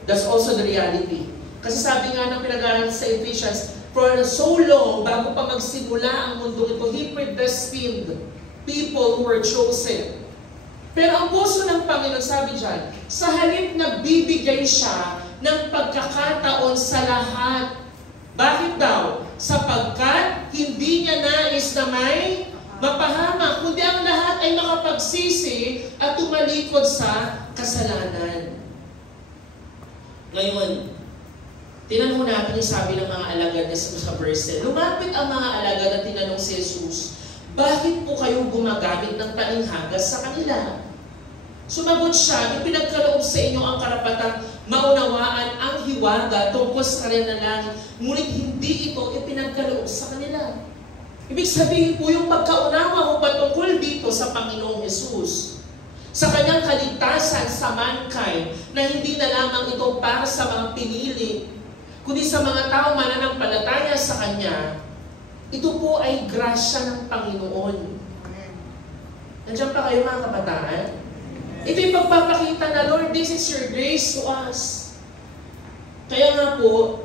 That's also the reality. Kasi sabi nga ng pinag-aaral sa Ephesians, for so long, bago pa magsimula ang mundo ito, He predestined people who were chosen. Pero ang puso ng Panginoon, sabi dyan, sa halip na bibigay siya ng pagkakataon sa lahat. Bakit daw? Sapagkat hindi niya nais na may mapahamak, kundi ang lahat ay makapagsisi at tumalikod sa kasalanan. Ngayon, tinanong natin yung sabi ng mga alagad na sa verse. Lumapit ang mga alagad at tinanong si Jesus, bakit po kayo gumagamit ng paninghagas sa kanila? Sumagot siya, ipinagkaloob sa inyo ang karapatang maunawaan ang hiwaga tungkol sa kanilang langit, ngunit hindi ito ipinagkaloob sa kanila. Ibig sabihin po yung pagkaunawa mo patungkol dito sa Panginoong Jesus, sa kanyang kaligtasan sa mankind, na hindi na lamang ito para sa mga pinili, kundi sa mga tao mananampalataya sa Kanya, ito po ay grasya ng Panginoon. Nandiyan pa kayo mga kabataan? Ito yung pagpapakita na, Lord, this is your grace to us. Kaya nga po,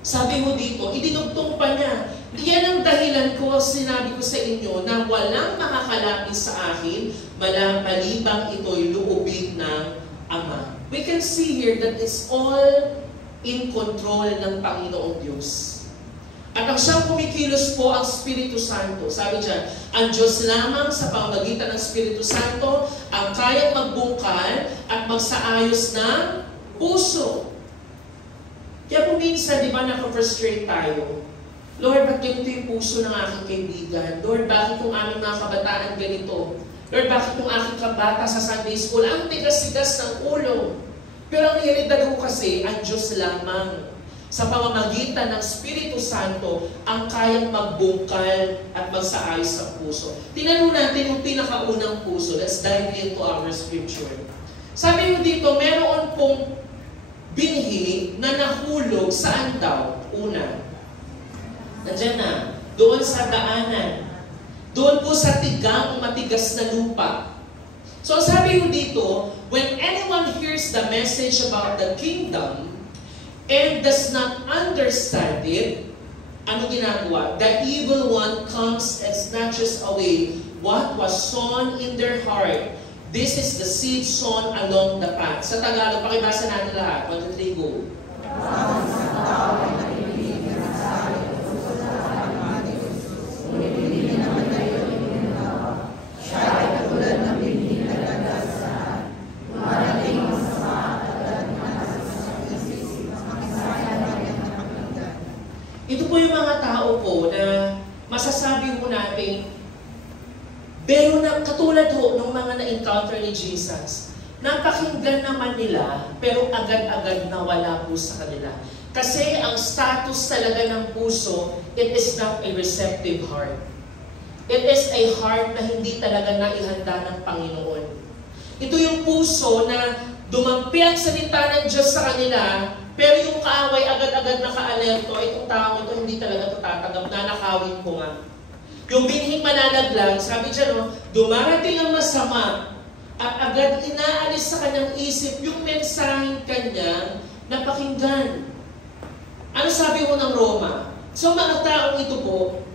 sabi mo dito, idinugtong pa niya, yan ang dahilan ko, sinabi ko sa inyo, na walang makakalapit sa akin, malibang ito'y luubin ng Ama. We can see here that it's all in control ng Panginoong Diyos. At ang siyang kumikilos po ang Espiritu Santo. Sabi dyan, ang Diyos lamang sa pamamagitan ng Espiritu Santo ang kayang magbungkal at magsaayos ng puso. Kaya po minsan, di ba, nakafrustrate tayo? Lord, ba't ganito yung puso ng aking kaibigan? Lord, bakit yung aming mga kabataan ganito? Lord, bakit yung aking kabata sa Sunday School? Ang tigas-tigas ng ulo. Pero ang realidad ko kasi, ang Diyos lamang sa pamamagitan ng Espiritu Santo ang kayang magbungkal at magsaayos sa puso. Tingnan natin yung pinakaunang puso. Let's dive into our scripture. Sabi mo dito, meron pong binhi na nahulog. Saan daw? Una, nandiyan na, doon sa daanan. Doon po sa tigang o matigas na lupa. So sabi mo dito, when anyone hears the message about the kingdom and does not understand it, ano ginagawa? The evil one comes and snatches away what was sown in their heart. This is the seed sown along the path. Sa Tagalog, pakibasa natin lahat. 1, 2, 3, go. Ito po yung mga tao po na masasabi mo natin, pero na, katulad ho ng mga na-encounter ni Jesus, napakinggan naman nila, pero agad-agad nawala po sa kanila. Kasi ang status talaga ng puso, it is not a receptive heart. It is a heart na hindi talaga naihanda ng Panginoon. Ito yung puso na dumampi ang salita ng Diyos sa kanila, pero yung kaaway agad-agad naka-alerto, itong tao ito hindi talaga ito tatanggap, nanakawin ko nga. Yung binhing mananaglag, sabi dyan, no, dumarating ang masama at agad inaalis sa kanyang isip yung mensaheng kanyang napakinggan. Ano sabi mo ng Roma? So mga taong ito po,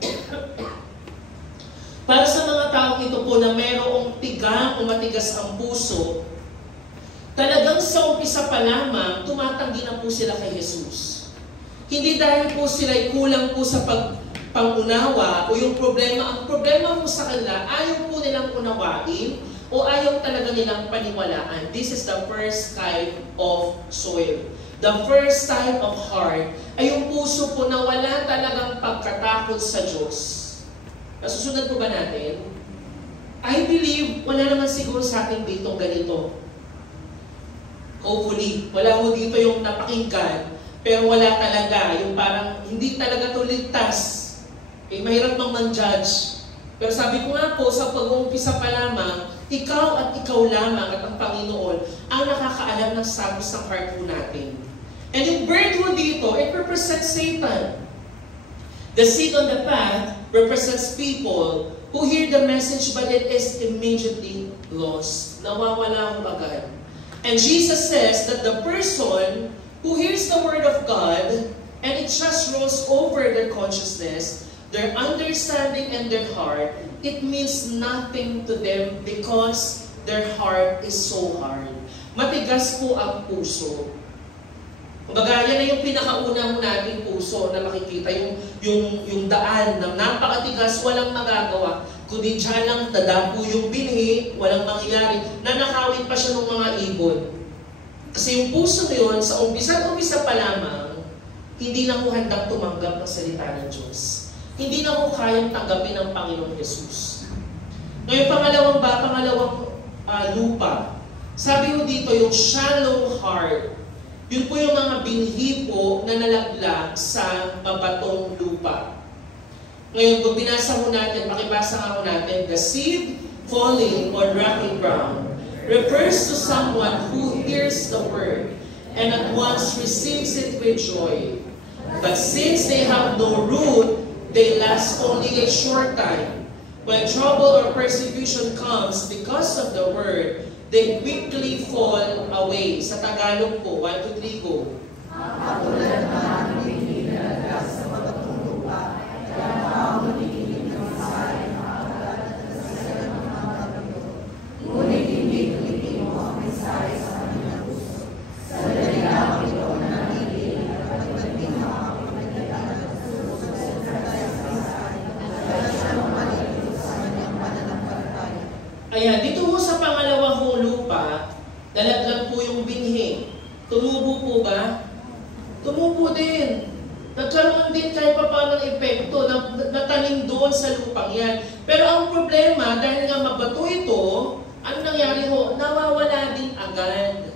para sa mga taong ito po na mayroong tigang o matigas ang puso, talagang sa umpisa pa lamang, tumatanggi na po sila kay Jesus. Hindi dahil po sila'y kulang po sa pangunawa o yung problema. Ang problema po sa kanila, ayaw po nilang unawain o ayaw talaga nilang paniwalaan. This is the first type of soil. The first type of heart ay yung puso po na wala talagang pagkatakot sa Diyos. Nasusunod po ba natin? I believe, wala naman siguro sa atin dito ganito. Hopefully, wala ho dito yung napakinggan, pero wala talaga, yung parang hindi talaga ito ligtas. Eh, mahirap mang man-judge. Pero sabi ko nga po, sa pag-uumpisa pa lamang, ikaw at ikaw lamang at ang Panginoon ang nakakaalam ng status ng heart po natin. And yung bird ho dito, it represents Satan. The seed on the path represents people who hear the message but it is immediately lost. Nawawala ho agad. And Jesus says that the person who hears the word of God and it just rolls over their consciousness, their understanding and their heart, it means nothing to them because their heart is so hard. Matigas po ang puso. Kumbaga, yan na yung pinakauna nating puso na makikita, yung daan na napakatigas, walang magagawa. Kundi dyan lang tadapo yung binhi, walang mangyayari, nanakawin pa siya ng mga ibon. Kasi yung puso ngayon, sa umpisa pa lamang, hindi na ko handang tumanggap ng salita ng Diyos. Hindi na ko kayang tanggapin ng Panginoong Jesus. Ngayon, pangalawang lupa. Sabi ko dito, yung shallow heart. Yun po yung mga binhi po na nalaglag sa mabatong lupa. Ngayon, kung binasa mo natin, makibasa nga mo natin, the seed falling on rocky ground refers to someone who hears the word and at once receives it with joy. But since they have no root, they last only a short time. When trouble or persecution comes because of the word, they quickly fall away. Sa Tagalog po, 1, 2, 3, go. Ayan, dito po sa pangalawang lupa, nalaglag po yung binhi. Tumubo po ba? Tumubo din. Nagkaroon din kahit pa paano ng epekto, natanim doon sa lupang yan. Pero ang problema, dahil nga mabato ito, ano nangyari ho? Nawawala din agad.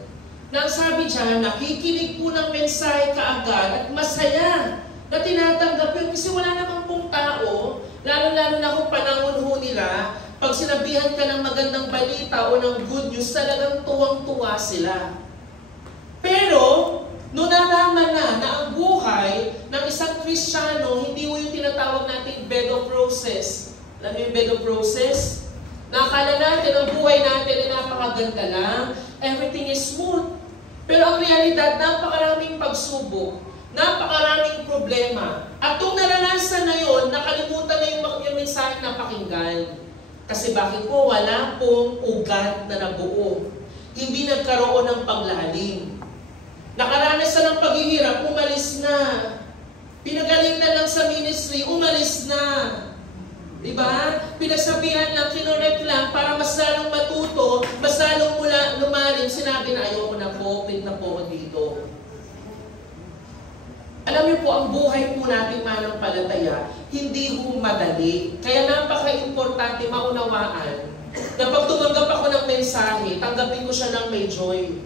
Nang sabi dyan, nakikinig po ng mensahe kaagad at masaya na tinatanggap yun. Kasi wala namang pong tao, lalo-lalo na kung panahon ho nila, pag sinabihan ka ng magandang balita o ng good news, talagang tuwang-tuwa sila. Pero, noong nalaman na ang buhay ng isang Kristiyano, hindi mo yung tinatawag nating bed of roses. Alam mo yung bed of roses? Nakakala natin, ang buhay natin ay napakaganda lang, everything is smooth. Pero ang realidad, napakaraming pagsubok, napakaraming problema. At kung naranasan na yun, nakalimutan na yung mensahe na pakinggan. Kasi bakit po? Wala pong ugat na nabuo. Hindi nagkaroon ng paglalim. Nakaranas na ng paghihirap, umalis na. Pinagaling na lang sa ministry, umalis na. Diba? Pinasabihan lang, kinorek lang para mas lalong matuto, mas lalong lumalim. Sinabi na ayoko na po, quit na po dito. Alam niyo po, ang buhay po nating manampalataya, hindi po madali. Kaya napaka-importante maunawaan na pag tumanggap ako ng mensahe, tanggapin ko siya ng may joy.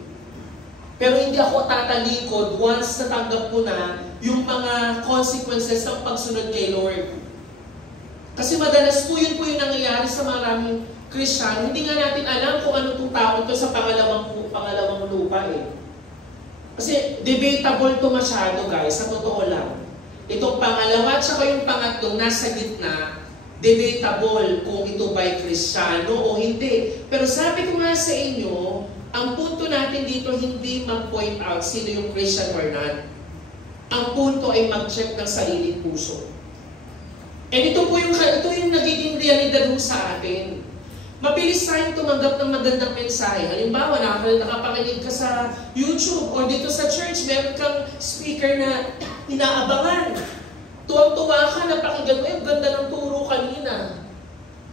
Pero hindi ako tatalikod once natanggap ko na yung mga consequences ng pagsunod kay Lord. Kasi madalas po yun nangyayari sa maraming Kristiyano. Hindi nga natin alam kung ano itong tao ito sa pangalawang lupa eh. Kasi debatable to masyado guys, sa totoo lang. Itong pangalawa at saka yung pangatlong nasa gitna, debatable kung ito ba'y Kristiyano o hindi. Pero sabi ko nga sa inyo, ang punto natin dito hindi mag-point out sino yung Christian or not. Ang punto ay mag-check ng sariling puso. And ito yung nagiging realidad sa atin. Mabilis tayong tumanggap ng magandang mensahe. Halimbawa, nakapakinig ka sa YouTube o dito sa church, meron kang speaker na inaabangan. Tuwang-tuwa ka, napakinggan mo, ang ganda ng turo kanina.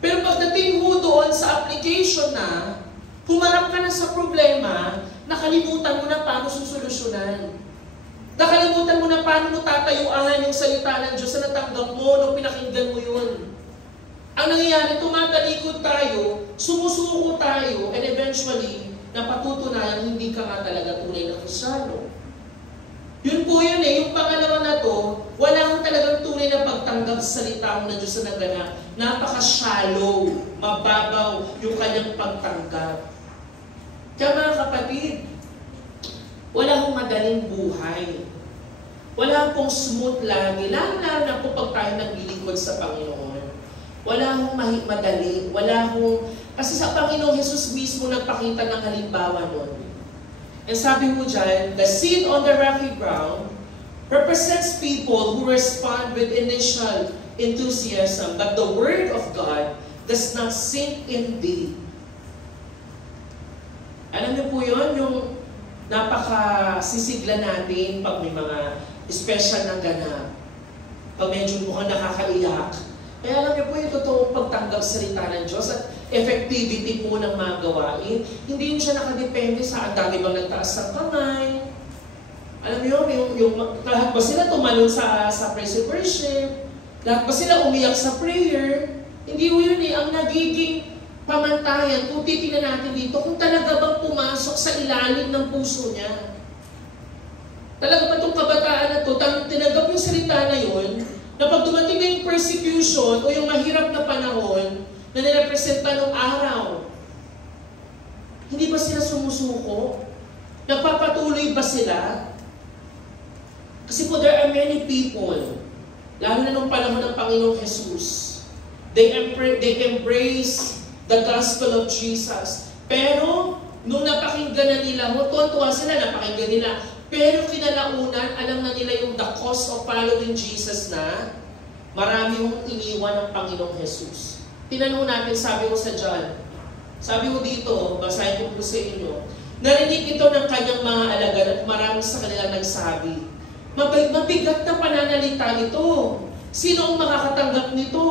Pero pagdating mo doon sa application na, humarap ka na sa problema, nakalimutan mo na paano susolusyonan. Nakalimutan mo na paano mo tatayuan yung salita ng Diyos na natanggap mo nung pinakinggan mo yun. Ang nangyayari, tumatalikod tayo, sumusuko tayo, and eventually, napatutunayan hindi ka nga talaga tunay na Kristiyano. Yun po yun eh, yung pangalawa na to, wala kang talagang tunay na pagtanggap sa salita mo na Diyos na naganap. Napaka-shallow, mababaw yung kanyang pagtanggap. Kaya mga kapatid, wala akong madaling buhay. Wala pong smooth lagi, lalo na po pag tayo naglilingkod sa Panginoon. Wala akong madali, kasi sa Panginoong Jesus mismo nagpakita ng halimbawa nun. And sabi mo dyan, the seed on the rocky ground represents people who respond with initial enthusiasm, but the word of God does not sink in deep. Alam niyo po yun, yung napakasisigla natin pag may mga special na ganap, pag medyo mukhang nakakaiyak. Kaya alam niyo po yung totoong pagtanggap salita ng Diyos at effectivity po ng mga gawain. Hindi yun siya nakadepende sa ang dami bang nagtaas ng kamay. Alam niyo, yung lahat ba sila tumalon sa praise and worship? Lahat ba sila umiyak sa prayer? Hindi po yun eh. Ang nagiging pamantayan, kung titingnan natin dito, kung talaga bang pumasok sa ilalim ng puso niya. Talaga ba itong kabataan na ito, tinanggap yung salita na yun, na pag dumating na yung persecution o yung mahirap na panahon na nirepresenta ng araw, hindi ba sila sumusuko? Nagpapatuloy ba sila? Kasi po there are many people, lalo na nung panahon ng Panginoong Jesus, they embrace the gospel of Jesus. Pero, nung napakinggan na nila, tuwa sila, napakinggan nila. Pero kinalaunan, alam na nila yung the cost of following Jesus na marami mong iniwan ng Panginoong Jesus. Tinanong natin, sabi ko sa John, sabi ko dito, basahin ko po sa inyo, narinig ito ng kanyang mga alagad at marami sa kanila nagsabi, mabigat na pananalita ito. Sino ang makakatanggap nito?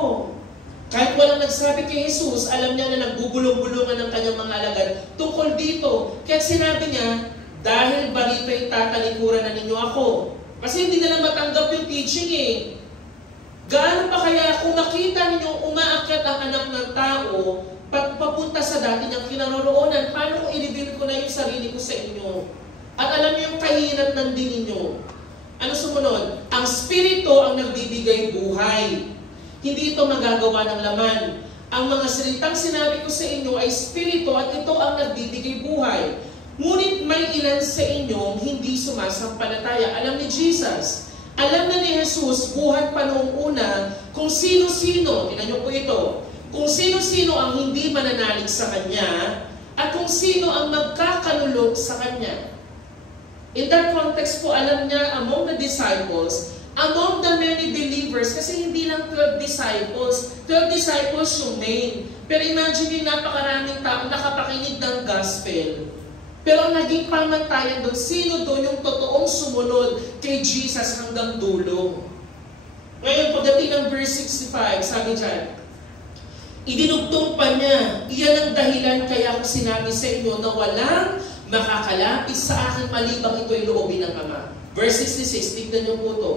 Kahit walang nagsabi kay Jesus, alam niya na nagbubulong-bulungan ng kanyang mga alagad tungkol dito. Kaya sinabi niya, dahil ba rito ay tatalikuran na ninyo ako? Kasi hindi nila matanggap yung teaching eh. Gaano pa kaya kung nakita ninyo umaakyat ang anak ng tao, papunta sa dati niyang kinaroroonan, paano kung i-reveal ko na yung sarili ko sa inyo? At alam niyo yung kahinat ng din ninyo. Ano sumunod? Ang Espiritu ang nagbibigay buhay. Hindi ito magagawa ng laman. Ang mga salitang sinabi ko sa inyo ay Espiritu at ito ang nagbibigay buhay. Ngunit may ilan sa inyong hindi sumasampalataya. Alam ni Jesus, alam na ni Jesus, buhat pa noong una, kung sino-sino, tingnan niyo po ito, kung sino-sino ang hindi mananalig sa Kanya, at kung sino ang magkakalulog sa Kanya. In that context po, alam niya among the disciples, among the many believers, kasi hindi lang 12 disciples. 12 disciples yung main. Pero imagine yung napakaraming tao nakapakinig ng gospel. Pero ang naging pamantayan doon, sino doon yung totoong sumunod kay Jesus hanggang dulo? Ngayon, pagdating ng verse 65, sabi dyan, idinugtong pa niya, iyan ang dahilan kaya ako sinabi sa inyo na walang makakalapit sa akin malibang ito'y loobin ng Ama. Verse 66, tignan niyo po ito.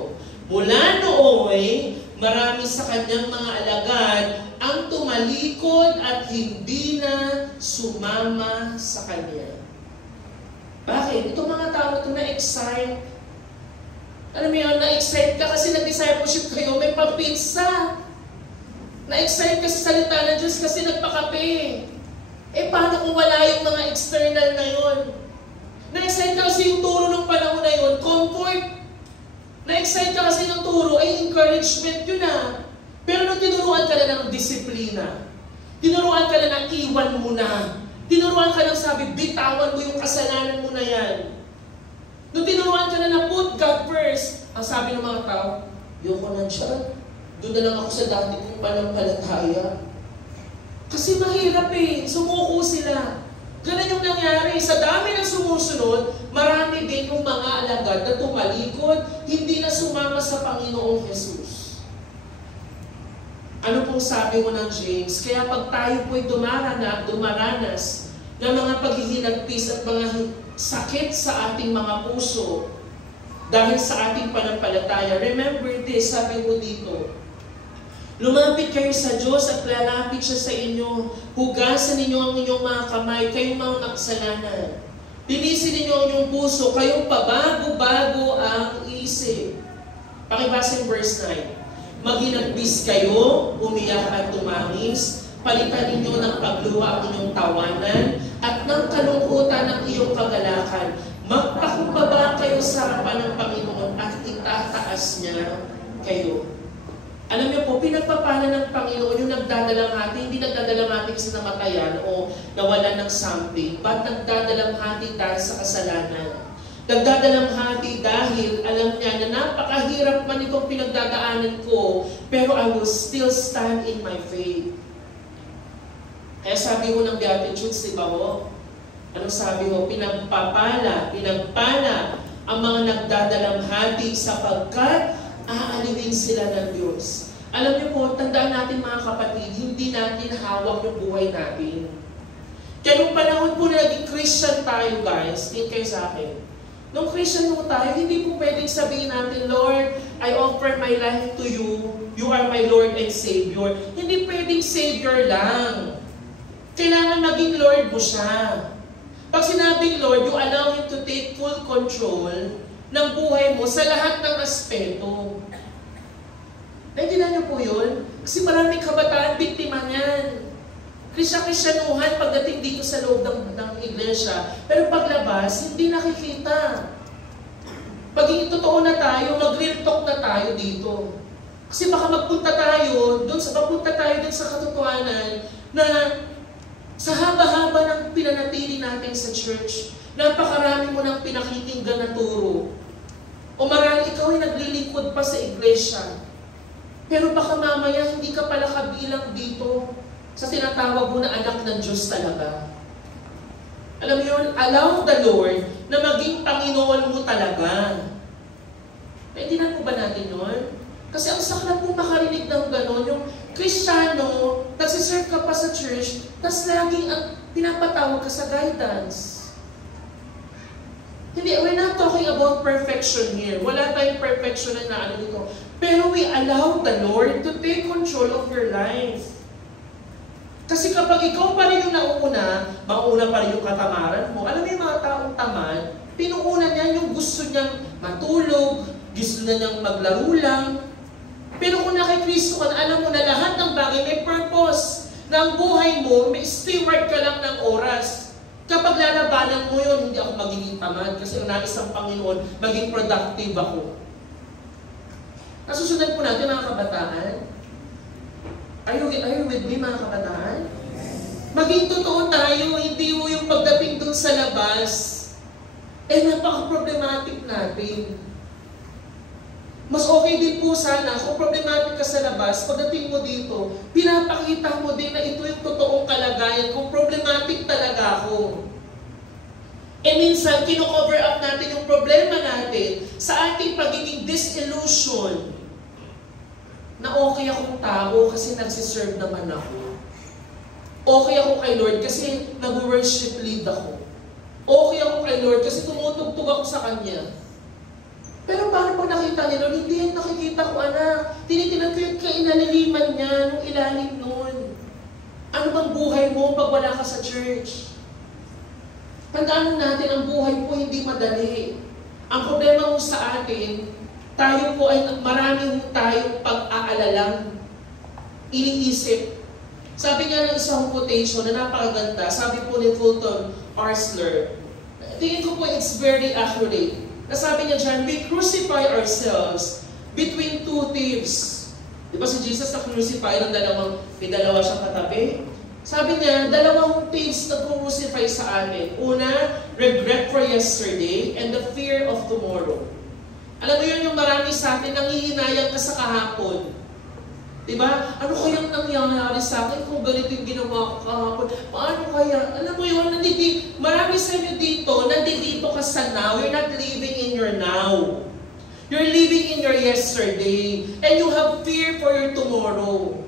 Mula nooy, marami sa kanyang mga alagad ang tumalikod at hindi na sumama sa kanya. Bakit? Itong mga tao ito na-excite. Alam mo yun, na-excite ka kasi nag-discipleship kayo, may pampinsa. Na-excite ka sa salita ng Diyos kasi nagpakape. Eh paano kung wala yung mga external na yun? Na-excite ka kasi yung turo ng panahon na yun, comfort. Na-excite ka kasi ng turo, ay encouragement yun na. Pero nung tinuruan ka na ng disiplina, tinuruan ka na ng iwan mo na, tinuruan ka ng sabi, bitawan mo yung kasalanan mo na yan. Nung tinuruan ka na put God first, ang sabi ng mga tao, yoko na siya. Doon na lang ako sa dati kong panampalataya. Kasi mahirap eh, sumuko sila. Ganun yung nangyari. Sa dami ng sumusunod, marami din yung mga alagad na tumalikod, hindi na sumama sa Panginoong Jesus. Ano pong sabi mo ng James? Kaya pag tayo po'y dumaranas ng mga paghihilagpis at mga sakit sa ating mga puso dahil sa ating panampalataya, remember this, sabi mo dito, lumapit kayo sa Diyos at lalapit siya sa inyo. Hugasan ninyo ang inyong mga kamay, kayong mga makasalanan. Linisin ninyo ang inyong puso, kayong pabago-bago ang isip. Pakibasa yung verse 9. Maghinagbis kayo, umiyak at tumangis, palitan ninyo ng pagluha ang inyong tawanan, at ng kalungkutan ng iyong kagalakan. Magpakumbaba kayo sa harapan ng Panginoon at itataas niya kayo. Alam niyo po, pinagpapala ng Panginoon yung nagdadalamhati, hindi nagdadalamhati kasi namatayan o nawalan ng something, but nagdadalamhati dahil sa kasalanan. Nagdadalamhati dahil alam niya na napakahirap man itong pinagdadaanan ko, pero I will still stand in my faith. Kaya sabi ho ng Beatitudes, di ba ho? Anong sabi ho? Pinagpala ang mga nagdadalamhati sapagkat aalipin sila ng Diyos. Alam niyo po, tandaan natin mga kapatid, hindi natin hawak yung buhay natin. Kaya nung panahon po na naging Christian tayo guys, tingin kayo sa akin, nung Christian po tayo, hindi po pwedeng sabihin natin, Lord, I offer my life to you, you are my Lord and Savior. Hindi pwedeng Savior lang. Kailangan maging Lord mo siya. Pag sinabing Lord, you allow Him to take full control ng buhay mo sa lahat ng aspeto. Naintindihan niyo po yun? Kasi maraming kabataan, biktima niyan. Kristyanuhan pagdating dito sa loob ng iglesia, pero paglabas, hindi nakikita. Paging totoo na tayo, mag-real talk na tayo dito. Kasi baka magpunta tayo dun sa katotohanan na sa haba-haba ng pinanatili natin sa church, napakarami mo ng pinakikinggan na turo. O marami ikaw ay naglilingkod pa sa iglesia. Pero baka mamaya hindi ka pala kabilang dito sa tinatawag mo na anak ng Diyos talaga. Alam mo yun, allow the Lord na maging Panginoon mo talaga. Naintindihan po ba natin yun? Kasi ang saklat po makarinig ng gano'n, yung Kristiyano, nagsiserve ka pa sa church, tas laging pinapatawag ka sa guidance. Hindi, we're not talking about perfection here. Wala tayong perfection na ano dito. Pero we allow the Lord to take control of your life. Kasi kapag ikaw pa rin yung mauna pa rin yung katamaran mo. Alam mo yung mga taong tamad, pinuuna niya yung gusto niyang matulog, gusto na niyang maglaro lang. Pero kung kay Kristo ka na, alam mo na lahat ng bagay may purpose. Na ang buhay mo, may steward ka lang ng oras. Kapag lalabanan mo yun, hindi ako magiging tamad. Kasi ang nais ng Panginoon, maging productive ako. Nasusunod po natin mga kabataan. Are you with me mga kabataan? Maging totoo tayo, hindi mo yung pagdating dun sa labas. Napaka-problematic natin. Mas okay din po sana kung problematic ka sa labas, pagdating mo dito, pinapakita mo din na ito yung totoong kalagayan kung problematic talaga ako. Minsan, kino-cover up natin yung problema natin sa ating pagiging disillusion na okay akong tao kasi nagsiserve naman ako. Okay ako kay Lord kasi nag-worship lead ako. Okay ako kay Lord kasi tumutugtog ako sa Kanya. Pero paano po nakita ni Lord? Hindi yan nakikita ko, anak. Tinitinan ko yung kainaliliman niya, nung ilalim nun. Ano bang buhay mo pag wala ka sa church? Tandaan natin, ang buhay po hindi madali. Ang problema mo sa atin, tayo po ay marami tayong pag-aalalang iniisip. Sabi nga ng isang quotation na napakaganda, sabi po ni Fulton Arsler, tingin ko po it's very accurate. Nasabi niya dyan, we crucify ourselves between two thieves. Di ba si Jesus na-crucify ng may dalawa siyang katabi? Sabi niya, dalawang thieves nag-crucify sa atin. Una, regret for yesterday and the fear of tomorrow. Alam mo yun yung marami sa atin, nangihinayang ka sa kahapon. Diba? Ano kayang nangyayari sa akin kung ganito yung ginawa ko kahapon? Paano kaya? Alam mo yun, marami sa inyo dito, nandito ka sa now. You're not living in your now. You're living in your yesterday. And you have fear for your tomorrow.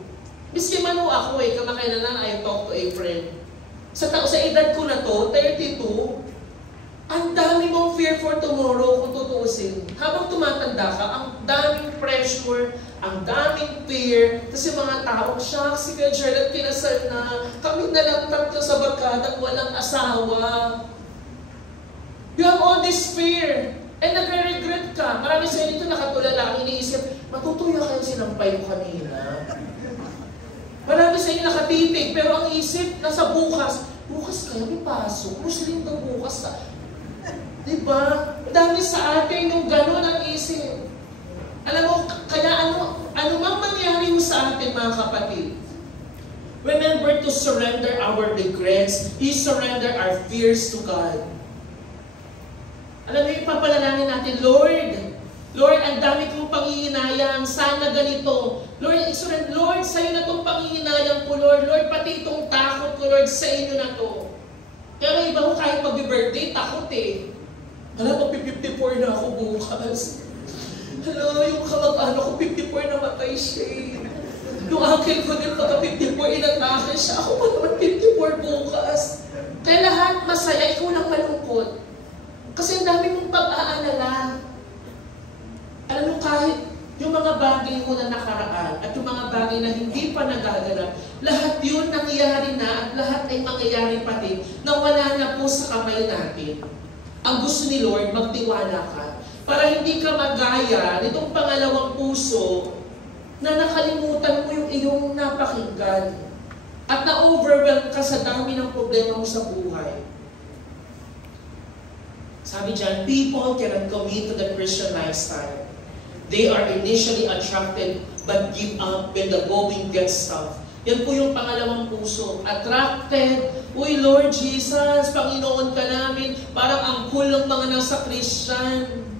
Miski man ho ako kamakailan lang I talk to a friend. Sa edad ko na to, 32, ang dami mong fear for tomorrow kung tutuusin. Habang tumatanda ka, ang daming pressure, ang daming fear. Kasi mga tao, siya, si Kuya Gerald kinasal na, kami na lang tatlo sa barkada, walang asawa. You have all this fear. And nagre-regret ka. Marami sa inyo nakatulala, ang iniisip, matutuya kayo sinampay ko kanina. Marami sa inyo nakatitig, pero ang isip, nasa bukas. Bukas kaya may pasok. Muslim daw bukas. Diba? Dami sa atin yung gano'n ang isip. Alam mo, kaya ano mang mangyari sa atin mga kapatid. Remember to surrender our regrets. You surrender our fears to God. Alam niyo, ipapanalangin natin, Lord, ang dami kong panghihinayang, sana ganito. Lord, sa'yo na itong panghihinayang ko, Lord. Lord, pati itong takot ko, Lord, sa inyo na to. Kaya may iba ko kahit mag-birthday, takot eh. Alam, mag-54 na ako bukas. Hello, yung kamag-ano ko, 54 na matay siya eh. Yung uncle ko din, pagka-54, inatake siya. Ako pa naman 54 bukas. Kaya lahat masaya, ikaw lang malungkot. Kasi ang dami mong pag-aalala. Alam mo, kahit yung mga bagay mo na nakaraan at yung mga bagay na hindi pa nagaganap, lahat yun nangyayari na at lahat ay mangyayari pa din na wala na po sa kamay natin. Ang gusto ni Lord, magtiwala ka. Para hindi ka magaya nitong pangalawang puso na nakalimutan mo yung iyong napakinggan at na-overwhelm ka sa dami ng problema mo sa buhay. Sabi dyan, people cannot commit to the Christian lifestyle. They are initially attracted but give up when the going gets tough. Yan po yung pangalawang puso. Attracted, uy Lord Jesus, Panginoon ka namin, parang ang cool ng mga nasa Christian.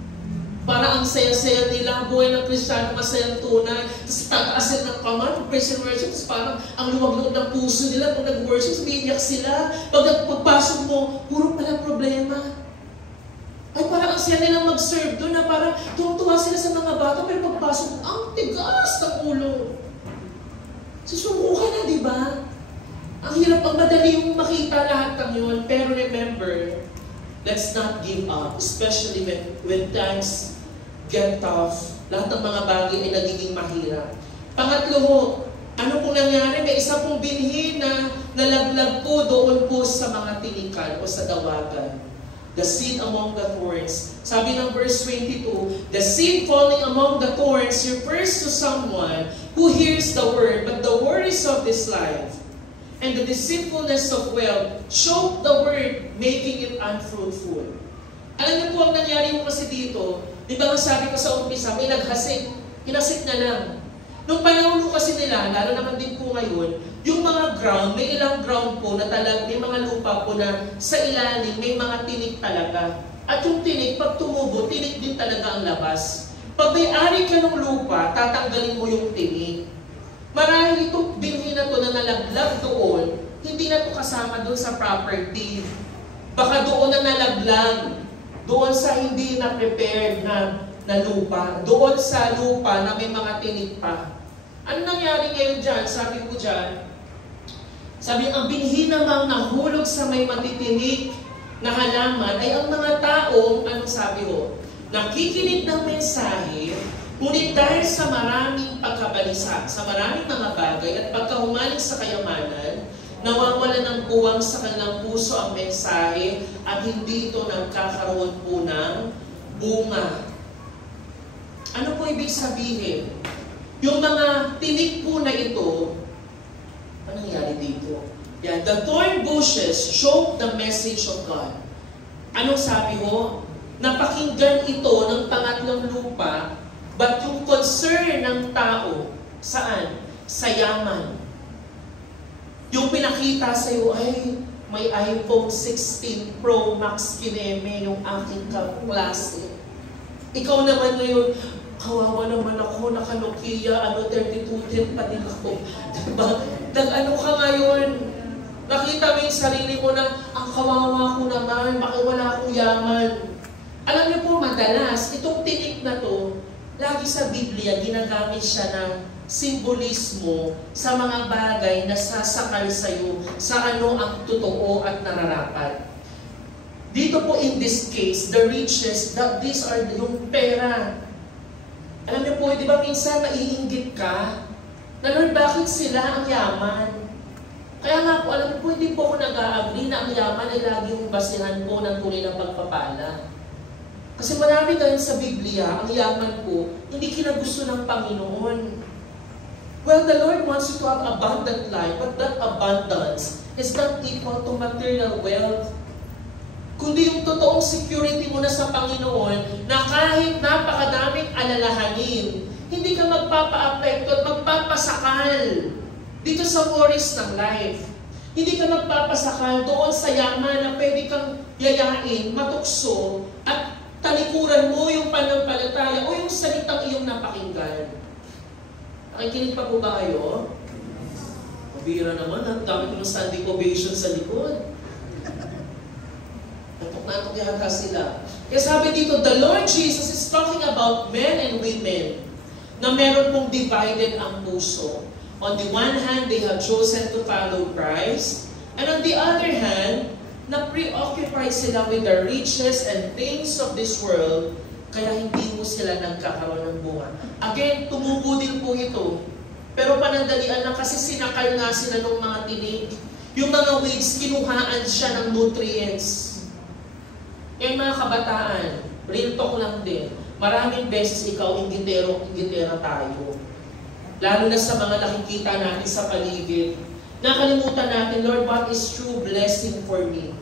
Parang ang saya-saya nila, buhay ng Kristiyano, masayang tunay. Tapos tataasin ng kamay, Christian worship, tapos parang ang luwag-luwag ng puso nila. Pag nag-worship, umiiyak sila. Pagpasok mo, puro pala problema. Ay, parang ang saya nilang mag-serve doon na parang tuwa sila sa mga bata, pero pagpasok, ang tigas ng ulo. Susuko ka na, di ba? Ang hirap, ang madali yung makita lahat ng yun. Pero remember, let's not give up, especially when times get tough. Lahat ng mga bagay ay nagiging mahirap. Pangatlo, ano pong nangyari? May isa pong binhi na nalaglag po doon po sa mga tinikan o sa dawagan. The seed among the thorns. Sabi ng verse 22, the seed falling among the thorns refers to someone who hears the word, but the worries of this life and the deceitfulness of wealth choke the word, making it unfruitful. Alam niyo po ang nangyari mo kasi dito, di ba sabi ko sa umpisa, may naghasik, hinasik na lang. Nung panahon kasi nila, lalo naman din po ngayon, yung mga ground, may ilang ground po na talagang, may mga lupa po na sa ilalim, may mga tinik talaga. At yung tinik, pag tumubo, tinik din talaga ang labas. Pag may-ari ka ng lupa, tatanggalin mo yung tinik. Marahil itong binhi na to na nalaglag doon, hindi na to kasama doon sa property. Baka doon na nalaglag, doon sa hindi na prepared na lupa, doon sa lupa na may mga tinik pa. Ano nangyari ngayon dyan? Sabi ko dyan, ang binhi namang nahulog sa may matitinik na halaman ay ang mga taong, anong sabi ho, nakikinig ng mensahe, ngunit dahil sa maraming pagkabalisa, sa maraming mga bagay at pagkahumaling sa kayamanan, nawawala ng puwang sa kanilang puso ang mensahe at hindi ito nagkakaroon po ng bunga. Ano po ibig sabihin? Yung mga tinik po na ito, anong nangyari dito? Yan, the thorn bushes choke the message of God. Anong sabi ho? Napakinggan ito ng pangatlong lupa, but yung concern ng tao, saan? Sa yaman. Yung pinakita sa iyo, ay, may iPhone 16 Pro Max kineme yung aking kaklase. Ikaw naman ngayon, kawawa naman ako, naka-Nokia, 3210 pa din ako. Diba? Nag-ano ka ngayon? Nakita mo yung sarili mo na, ang kawawa ko naman, bakit wala akong yaman? Alam niyo po, madalas, itong tinik na to, lagi sa Biblia, ginagamit siya ng simbolismo sa mga bagay na sasakal sa iyo sa ano ang totoo at nararapat. Dito po in this case, the riches, these are yung pera. Alam niyo po, di ba minsan maiinggit ka? Na Lord, bakit sila ang yaman? Kaya nga po, alam niyo po, hindi po ako nag-a-agree na ang yaman ay laging basihan po ng tunay na pagpapala. Kasi marami dahil sa Biblia, ang yaman po, hindi kinagusto ng Panginoon. Well, the Lord wants you to have abundant life, but that abundance is not equal to material wealth. Kundi yung totoong security mo na sa Panginoon, na kahit napakadaming alalahanin, Hindi ka magpapa-apekto at magpapasakal dito sa worries ng life. Hindi ka magpapasakal doon sa yaman na pwede kang yayain, matukso, at talikuran mo yung panampalataya o yung salitang iyong napakinggan. Nakikinig pa po ba kayo? Mabira naman, ang dami ko ng standing ovation sa likod. Natok yata sila. Kaya sabi dito, the Lord Jesus is talking about men and women na meron pong divided ang puso. On the one hand, they have chosen to follow Christ. And on the other hand, na preoccupied sila with the riches and things of this world, kaya hindi mo sila nagkakaroon ng bunga. Again, tumubo din po ito. Pero panandalian lang kasi sinakal nga sila ng mga tinig. Yung mga weeds, kinuhaan siya ng nutrients. Kaya mga kabataan, real talk lang din. Maraming beses ikaw, inggitera tayo. Lalo na sa mga nakikita natin sa paligid. Nakalimutan natin, Lord, what is true blessing for me?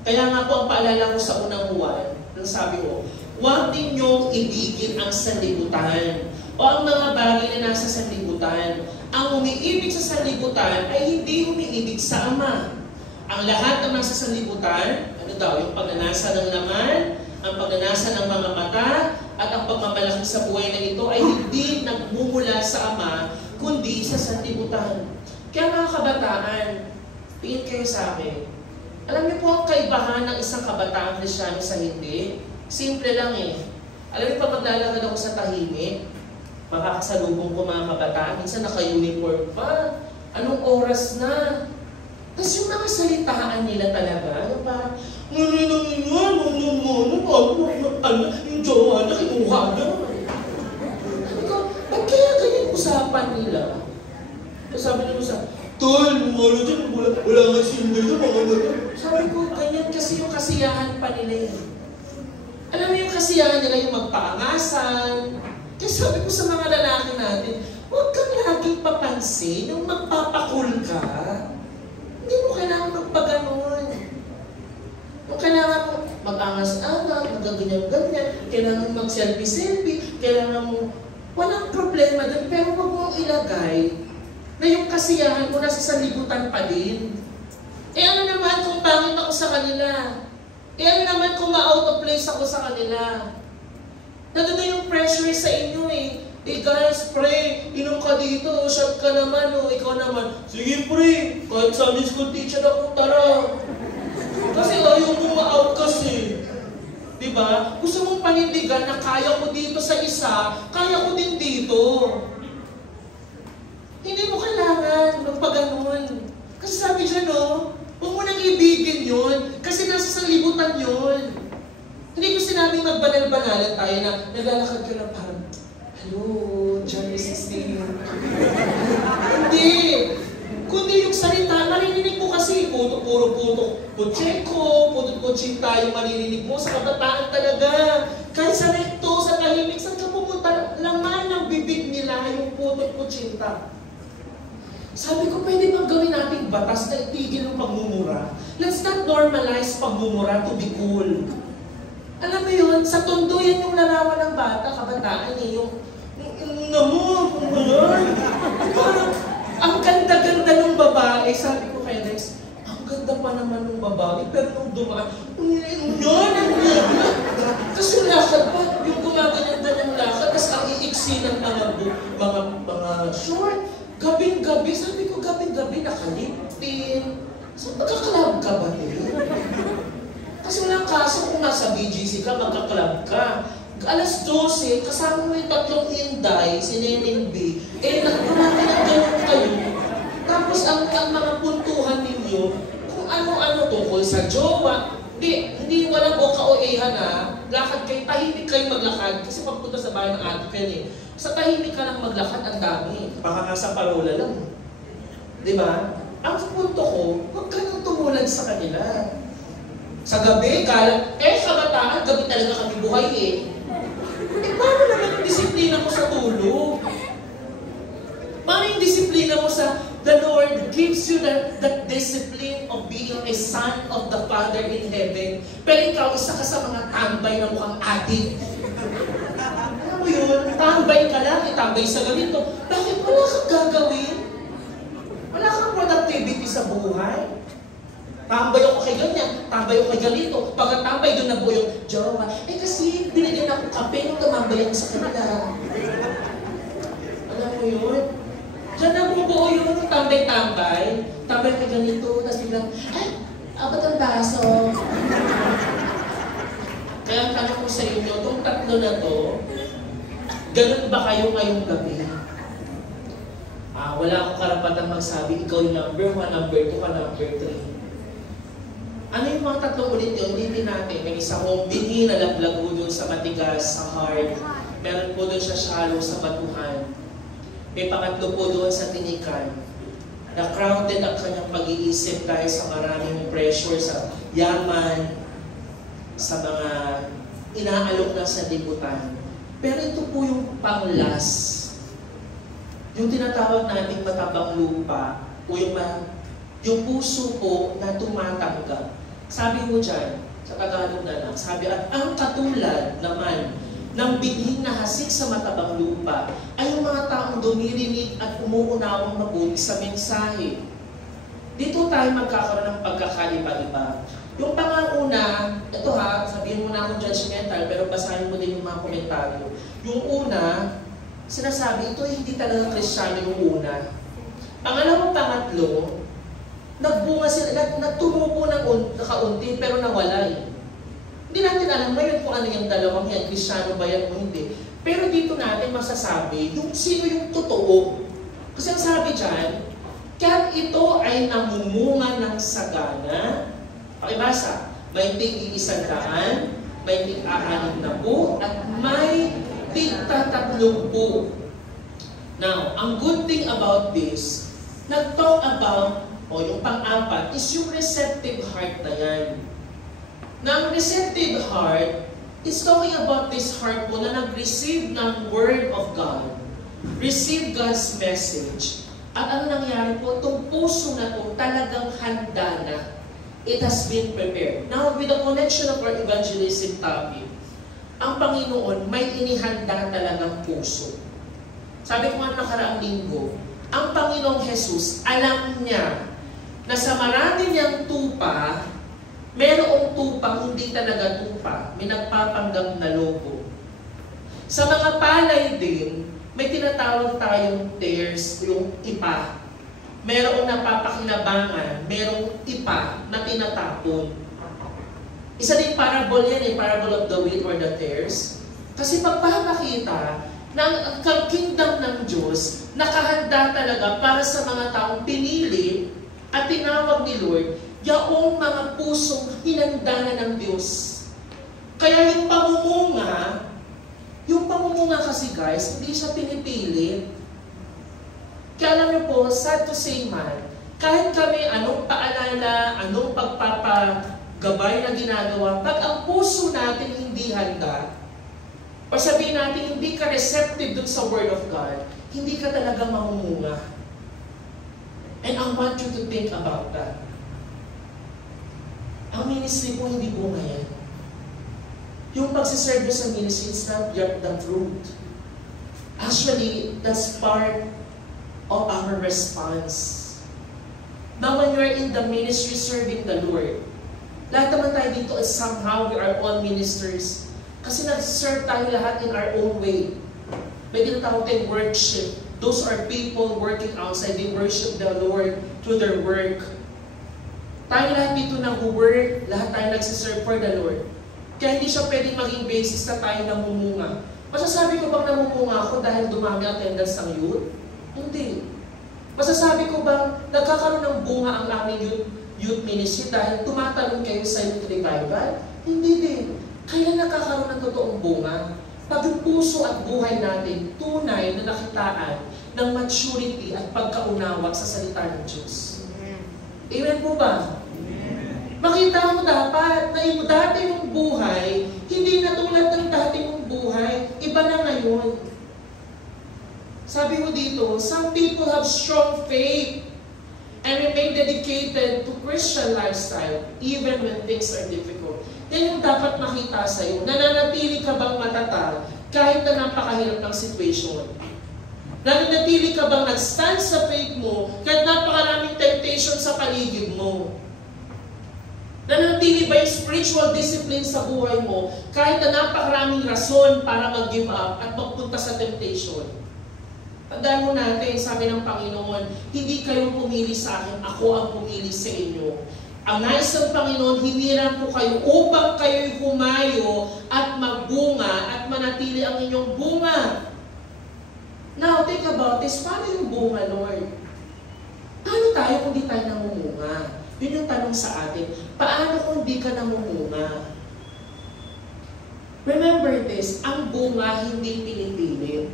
Kaya nga po ang paalala ko sa unang Juan, nang sabi ko, huwag ninyong ibigin ang sanlibutan o ang mga bagay na nasa sanlibutan. Ang umiibig sa sanlibutan ay hindi umiibig sa Ama. Ang lahat ng nasa sanlibutan, ano daw, yung pagnanasa ng laman, ang pagnanasa ng mga mata, at ang pagmamalaki sa buhay na ito ay hindi nagmumula sa Ama, kundi sa sanlibutan. Kaya mga kabataan, tingin kayo sa akin. Alam niyo po ang kaibahan ng isang kabataang Kristyano sa hindi? Simple lang eh. Alam niyo pa maglalakad ako sa tahimik, makakasalubong ko mga kabataan, minsan naka-uniform pa. Anong oras na? Tapos yung mga salitaan nila talaga, yung parang, yung jowa na, kinuha na. Sabi ko, ba't kaya ganyan usapan nila? Sabi nila sa, Tol, ano dyan, wala nga single dyan, mga ganyan. Sabi ko, ganyan kasi yung kasiyahan pa nila eh. Alam mo yung kasiyahan nila yung magpaangasan. Kaya sabi ko sa mga lalaki natin, huwag kang laging papansin, yung magpapakul ka. Hindi mo kailangan magpaganon. Kung kailangan mo mag-angas-angas, magaganyan-ganyan, kailangan mag-selfie-selfie, kailangan mo, walang problema din, pero huwag mong ilagay na yung kasiyahan mo nasa sanlibutan pa din. Eh ano naman kung pangit ako sa kanila? Eh ano naman kung ma-out of place ako sa kanila? Nandun na yung pressure sa inyo eh. Eh guys, pre, inom ka dito, shot ka naman, o ikaw naman. Sige pre, kahit Sunday school teacher ako, tara. Kasi ayaw mo ma-out kasi. Diba? Gusto mong panindigan na kaya ko dito sa isa, kaya ko din dito. Hindi mo kailangan magpaganon. Kasi sabi dyan, no, huwag mo nang ibigin yun. Kasi nasa sanlibutan yun. Hindi ko sinabing magbanal-banalan tayo na naglalakad ka na parang, hello, January 16. Hindi. Kundi yung salita, maririnig mo kasi, puro putseko, puto-putsin tayo maririnig mo sa kabataan talaga. Kahit sa rekto, sa tahimik, saan ka pumunta? Laman ng bibig nila yung puto-putsinta. Sabi ko, pwede bang gawin nating batas na itigil ng pagmumura? Let's not normalize pagmumura to be cool. Alam mo yun, sa tondo yan yung larawan ng bata, kabataan eh, yung parang, ang ganda-ganda ng babae. Sabi ko kay Rex, ang ganda pa naman ng babae, pero nung dumaan, tapos yung lakad pa, yung gumaganyan-ganyan lakad, tapos ang iiksi ng mga short. Gabing-gabi, sabi ko gabing-gabi, nakalipin. So, magkaklab ka ba eh? Kasi walang kaso kung nasa BGC ka, magkaklab ka. Alas 12, kasama mo yung tatlong Inday, si Neneng B. Eh, nagkaroon kayo. Tapos ang mga puntuhan ninyo, kung ano-ano tungkol sa jowa, hindi walang OKOA-han ha. Lakad kayo, tahimik kayo maglakad. Kasi pagpunta sa bahay ng ate Ken eh. Sa tahimik ka lang maglakad, ang dami. Baka nga sa parola lang. Diba? Ang punto ko, huwag ka nang tumulad sa kanila. Sa gabi, kabataan, gabi talaga kami buhay eh. Eh, paano naman yung disiplina mo sa tulog? Paano yung disiplina mo sa the Lord gives you that discipline of being a son of the Father in heaven. Pero ikaw, isa ka sa mga tambay na mukhang adik. Alam mo yun, tambay ka lang, tambay sa ganito. Bakit wala kang gagawin? Wala kang productivity sa buhay? Tambay ako kay ganyan, tambay ako kay ganito. Pagkatambay, doon na po yung jowa. Eh kasi, binigyan ako kape nung tumambay ako sa kanila. Alam mo yun? Diyan na bubuo yun, yung tambay-tambay. Tambay kay ganito, tapos biglang, ay, abot ang baso. Kaya ang tanong ko sa inyo, itong tatlo na to, ganun ba kayo ngayong gabi? Wala akong karapatang magsabi, ikaw yung number 1, number 2, number 3. Ano yung mga tatlong ulit yun? Hindi natin. May isa kong binhi na laglag po doon sa matigas, sa hard. Meron po doon siya shallow sa batuhan. May pangatlo po doon sa tinikan. Na-crowded ang kanyang pag-iisip dahil sa maraming pressure sa yaman, sa mga inaalok na sa libutan. Pero ito po yung pang-last. Yung tinatawag nating matabang lupa o yung puso po na tumatanggap. Sabi mo dyan, sa Tagalog na lang, sabi, at ang katulad naman ng binhing na hasik sa matabang lupa ay yung mga taong dumirinig at umuunawang mabuti sa mensahe. Dito tayo magkakaroon ng pagkakaiba-iba. Yung panguna, ito ha, sabihin mo na akong judgmental, pero basahin mo din yung mga komentaryo. Yung una, sinasabi, ito hindi talaga Kristyano yung una. Pangalawang pangatlo, nagbunga sila, nagtumupo ng kaunti pero nawala eh. Hindi natin alam ngayon kung ano yung dalawang yan, Kristyano ba yan o hindi. Pero dito natin masasabi yung sino yung totoo. Kasi ang sabi dyan, kaya't ito ay namumunga ng sagana. Pakibasa, may tig-100, may tig-60, at may tig-30. Now, ang good thing about this, nag-talk about yung pang-apat is yung receptive heart na yan. Na ang receptive heart is talking about this heart po na nag-receive ng Word of God. Receive God's message. At ano nangyari po? Itong puso na ito talagang handa na. It has been prepared. Now, with the connection of our evangelism topic, ang Panginoon may inihanda talagang puso. Sabi ko nga nakaraang linggo, ang Panginoong Jesus, alam niya na sa marami niyang tupa, merong tupang hindi talaga tupa. May nagpapanggap na lobo. Sa mga palay din, may tinatawag tayong tares, yung ipa. Merong napapakinabangan, merong ipa na tinatapon. Isa din parable yan parable of the wheat or the tares. Kasi pagpapakita na ang kingdom ng Diyos nakahanda talaga para sa mga taong pinili at tinawag ni Lord, yaong mga pusong hinanda na ng Diyos. Kaya yung pamumunga kasi guys, hindi siya pinipilit. Kaya alam niyo po, sad to say man, kahit kami anong paalala, anong pagpapagabay na ginagawa, pag ang puso natin hindi handa, o sabihin natin hindi ka receptive dun sa Word of God, hindi ka talaga mamumunga. And I want you to think about that. Ang ministry po hindi bunga yan. Yung pagsiserve sa ministry, it's not yet the fruit. Actually, that's part of our response. Now when you're in the ministry serving the Lord, lahat naman tayo dito is somehow we are all ministers. Kasi nag-serve tayo lahat in our own way. May tinatawag tayong worship. Those are people working outside. They worship the Lord through their work. Tayo lahat dito nag-work, lahat tayo nagsiserve for the Lord. Kaya hindi siya pwedeng maging basis na tayo namumunga. Masasabi ko bang namumunga ako dahil dumami attendance ng youth? Hindi. Masasabi ko bang nagkakaroon ng bunga ang aming youth ministry dahil tumatalon kayo sa youth revival? Hindi din. Kaya nakakaroon ng totoong bunga. Pag yung puso at buhay natin, tunay na nakitaan ng maturity at pagkaunawa sa salita ng Diyos. Amen po ba? Amen. Makita mo dapat na yung dati mong buhay, hindi na tulad ng dati mong buhay, iba na ngayon. Sabi mo dito, some people have strong faith and remain dedicated to Christian lifestyle even when things are difficult. Yan yung dapat makita sa'yo. Nananatili ka bang matatag kahit na napakahirap ng situation? Nananatili ka bang nag-stand sa faith mo kahit napakaraming temptation sa paligid mo? Nananatili ba yung spiritual discipline sa buhay mo kahit na napakaraming rason para mag-give up at magpunta sa temptation? Tandaan mo natin, sabi ng Panginoon, hindi kayo pumili sa akin, ako ang pumili sa inyo. Ang nais ng Panginoon, hiniram ko kayo upang kayo'y humayo at magbunga at manatili ang inyong bunga. Now, think about this. Paano yung bunga, Lord? Paano tayo kung di tayo namumunga? Yun yung tanong sa atin. Paano kung di ka namumunga? Remember this, ang bunga hindi pinipilit.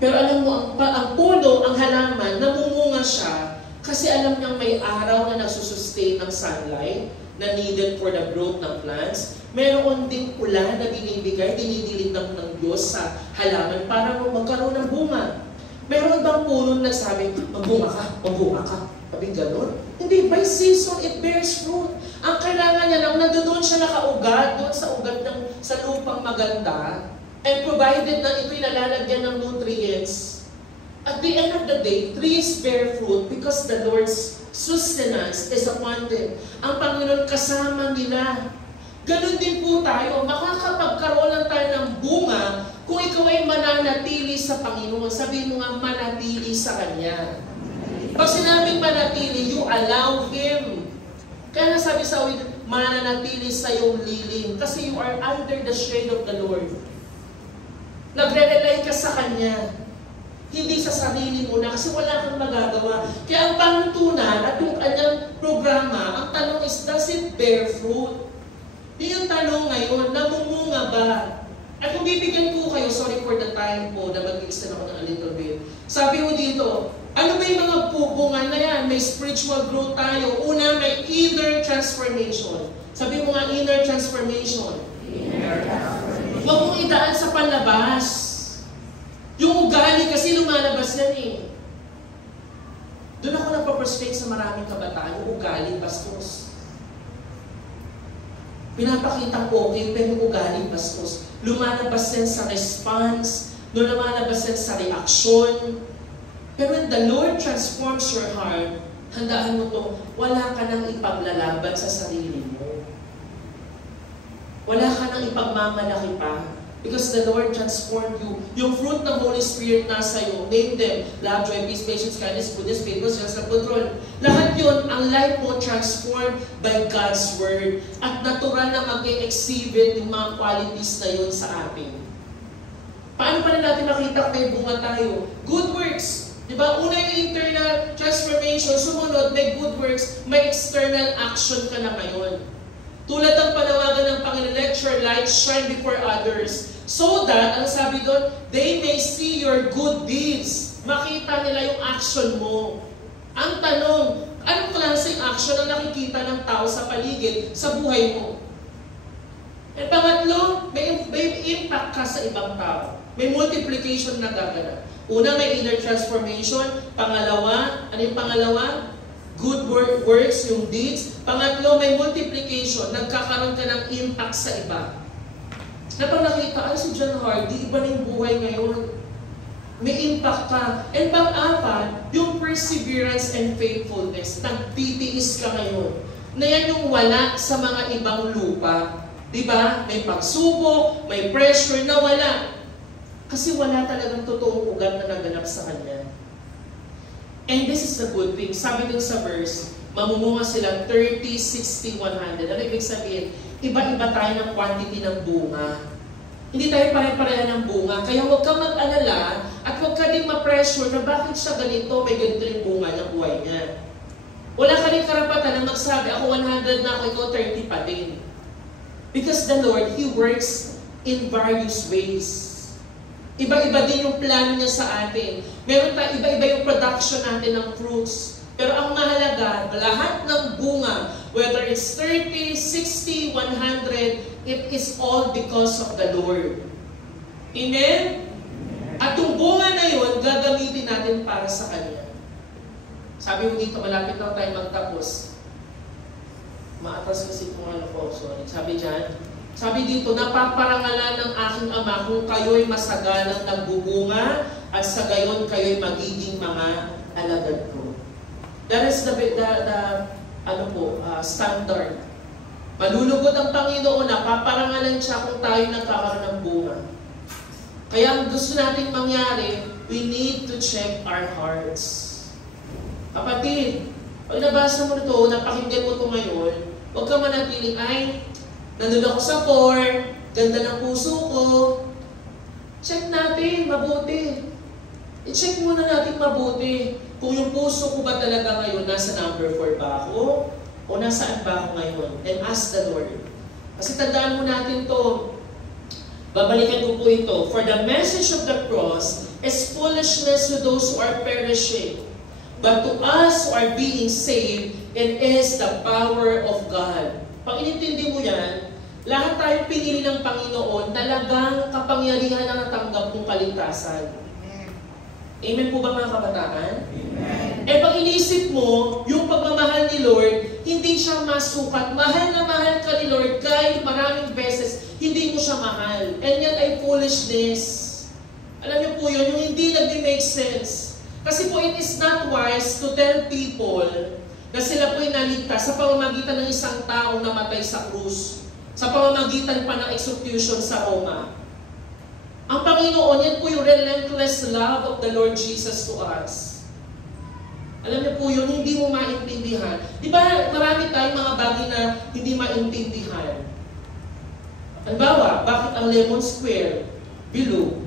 Pero alam mo, ang puno, ang halaman, namumunga siya kasi alam niyang may araw na nagsusustain ng sunlight na needed for the growth ng plants. Meron ding ulan na binibigay, dinidilig ng Diyos sa halaman para magkaroon ng bunga. Meron bang puno na nagsabi, magbunga ka, magbunga ka. Sabi gano'n? Hindi, by season it bears fruit. Ang kailangan niya lang, nandoon siya nakaugat, doon sa ugat sa lupang maganda, and provided na ito'y nalalagyan ng nutrients. At the end of the day, trees bear fruit because the Lord's sustenance is upon them. Ang Panginoon kasama nila. Ganon din po tayo, makakapagkaroon lang tayo ng bunga kung ikaw ay mananatili sa Panginoon. Sabihin mo nga, manatili sa Kanya. Pag sinabing manatili, you allow Him. Kaya sabi sa awit, mananatili sa iyong lilim. Kasi you are under the shade of the Lord. Nagre-rely ka sa Kanya. Hindi sa sarili mo na kasi wala kang magagawa. Kaya ang panuntunan at yung kanyang programa, ang tanong is, does it bear fruit? Yun yung tanong ngayon, namumunga ba? At kung bibigyan ko kayo, sorry for the time po na mag-extend ako ng a little bit. Sabi mo dito, ano ba yung mga bunga na yan? May spiritual growth tayo. Una, may inner transformation. Sabi mo nga, inner transformation. Huwag mong idaan sa panlabas. Yung ugali kasi lumalabas yan eh. Doon ako nagpa-frustrate sa maraming kabataan, yung ugali, bastos. Pinapakita ko, okay, pero yung ugali, bastos. Lumalabas yan sa response, lumalabas yan sa reaction. Pero when the Lord transforms your heart, handaan mo to, wala ka nang ipaglalaban sa sarili mo. Wala ka nang ipagmamalaki pa. Because the Lord transformed you. Yung fruit ng Holy Spirit nasa iyo, name them, love, joy, peace, patience, kindness, goodness, faithfulness, self-control. Lahat yun, ang life mo transformed by God's Word. At natural na mag-exhibit yung mga qualities na yun sa atin. Paano pa na natin makita kung may bunga tayo? Good works. Diba? Una yung internal transformation, sumunod, may good works, may external action ka na ngayon. Tulad ng panawagan ng Panginoon, let your light shine before others. So that, ang sabi doon, they may see your good deeds. Makita nila yung action mo. Ang tanong, anong klaseng action ang nakikita ng tao sa paligid, sa buhay mo? At pangatlo, may impact ka sa ibang tao. May multiplication na gaganap. Una, may inner transformation. Pangalawa, ano yung pangalawa? Good works, yung deeds. Pangatlo, may multiplication. Nagkakaroon ka ng impact sa iba. Na pag nakita, ay si John Hardy, iba na yung buhay ngayon. May impact ka. And pang-apat, yung perseverance and faithfulness. Nagtitiis ka ngayon. Na yan yung wala sa mga ibang lupa. Diba? May pagsubok, may pressure na wala. Kasi wala talagang totoong ugat na naganap sa kanya. And this is the good thing. Sabi dun sa verse, mamumunga silang 30, 60, 100. Ano ibig sabihin? Iba-iba tayo ng quantity ng bunga. Hindi tayo pare-pareha ng bunga. Kaya huwag kang mag-alala at huwag ka din ma-pressure na bakit siya ganito, may ganito yung bunga ng buhay niya. Wala ka rin karapatan na magsabi, ako 100 na ako, ikaw 30 pa din. Because the Lord, He works in various ways. Iba-iba din yung plano niya sa atin. Meron tayo, iba-iba yung production natin ng fruits. Pero ang mahalaga, lahat ng bunga, whether it's 30, 60, 100, it is all because of the Lord. Amen? At yung bunga na yun, gagamitin natin para sa Kanya. Sabi mo dito, malapit na tayo magtapos. Maatras kasi kung ano po. So, sabi dyan, Sabi dito, napaparangalan ng aking Ama kung kayo'y masagalang nagbubunga at sa gayon kayo'y magiging mga alagad ko. That is the standard. Malulugod ang Panginoon, napaparangalan siya kung tayo nagkakaroon ng bunga. Kaya ang gusto nating mangyari, we need to check our hearts. Kapatid, pag nabasa mo ito, napakinggan mo ito ngayon, huwag ka manatiling, ay, nandun ako sa 4, ganda ng puso ko. Check natin, mabuti. I-check muna natin mabuti kung yung puso ko ba talaga ngayon, nasa number 4 ba ako? O nasaan ba ako ngayon? And ask the Lord. Kasi tandaan mo natin to. Babalikan ko po ito. For the message of the cross is foolishness to those who are perishing. But to us who are being saved, it is the power of God. Pag inintindi mo yan, lahat tayo pinili ng Panginoon, talagang kapangyarihan na natanggap ng kaligtasan. Amen po ba mga kabataan? Amen. Eh pag inisip mo, yung pagmamahal ni Lord, hindi siya masukat. Mahal na mahal ka ni Lord, kahit maraming beses, hindi mo siya mahal. And yan ay foolishness. Alam niyo po yun, yung hindi nag-make sense. Kasi po it is not wise to tell people na sila po'y naligtas sa pamamagitan ng isang taong namatay sa krus, sa pamamagitan pa ng execution sa Roma. Ang Panginoon, yan po yung relentless love of the Lord Jesus to us. Alam niyo po yun, hindi mo maintindihan. Di ba marami tayong mga bagay na hindi maintindihan? Halimbawa, bakit ang lemon square, bilog?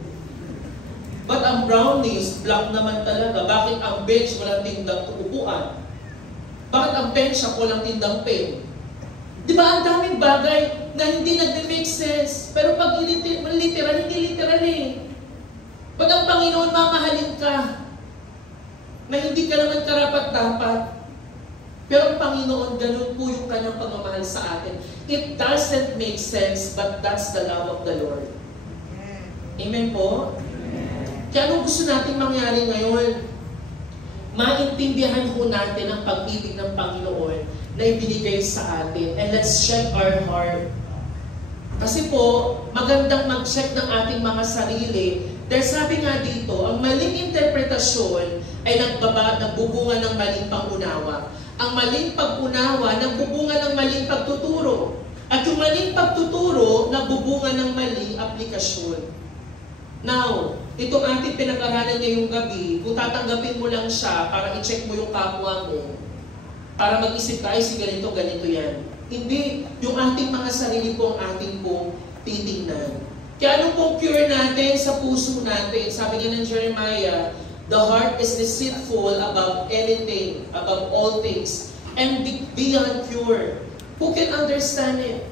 Ba't ang brownies, black naman talaga? Bakit ang bench walang tindang upuan? Bakit ang bench ako walang tindang pen? Di ba ang daming bagay na hindi nag-make sense? Pero pag literal, hindi literal eh. Ba't ang Panginoon mamahalin ka? Na hindi ka naman karapat-dapat. Pero ang Panginoon, ganun po yung kanyang pagmamahal sa atin. It doesn't make sense, but that's the love of the Lord. Amen po? Kaya anong gusto natin mangyari ngayon? Maintindihan po natin ang pag-ibig ng Panginoon na ibinigay sa atin. And let's check our heart. Kasi po, magandang mag-check ng ating mga sarili. Dahil sabi nga dito, ang maling interpretasyon ay nagbubunga ng maling pangunawa. Ang maling pag-unawa, nagbubunga ng maling pagtuturo. At yung maling pagtuturo, nagbubunga ng maling aplikasyon. Now, itong ating pinag-aralan ngayong gabi, kung tatanggapin mo lang siya para i-check mo yung kapwa mo, para mag-isip tayo si ganito yan. Hindi, yung ating mga sarili po ang ating pong titingnan. Kaya anong pong cure natin sa puso natin? Sabi nga ng Jeremiah, the heart is deceitful above anything, above all things, and beyond cure. Who can understand it?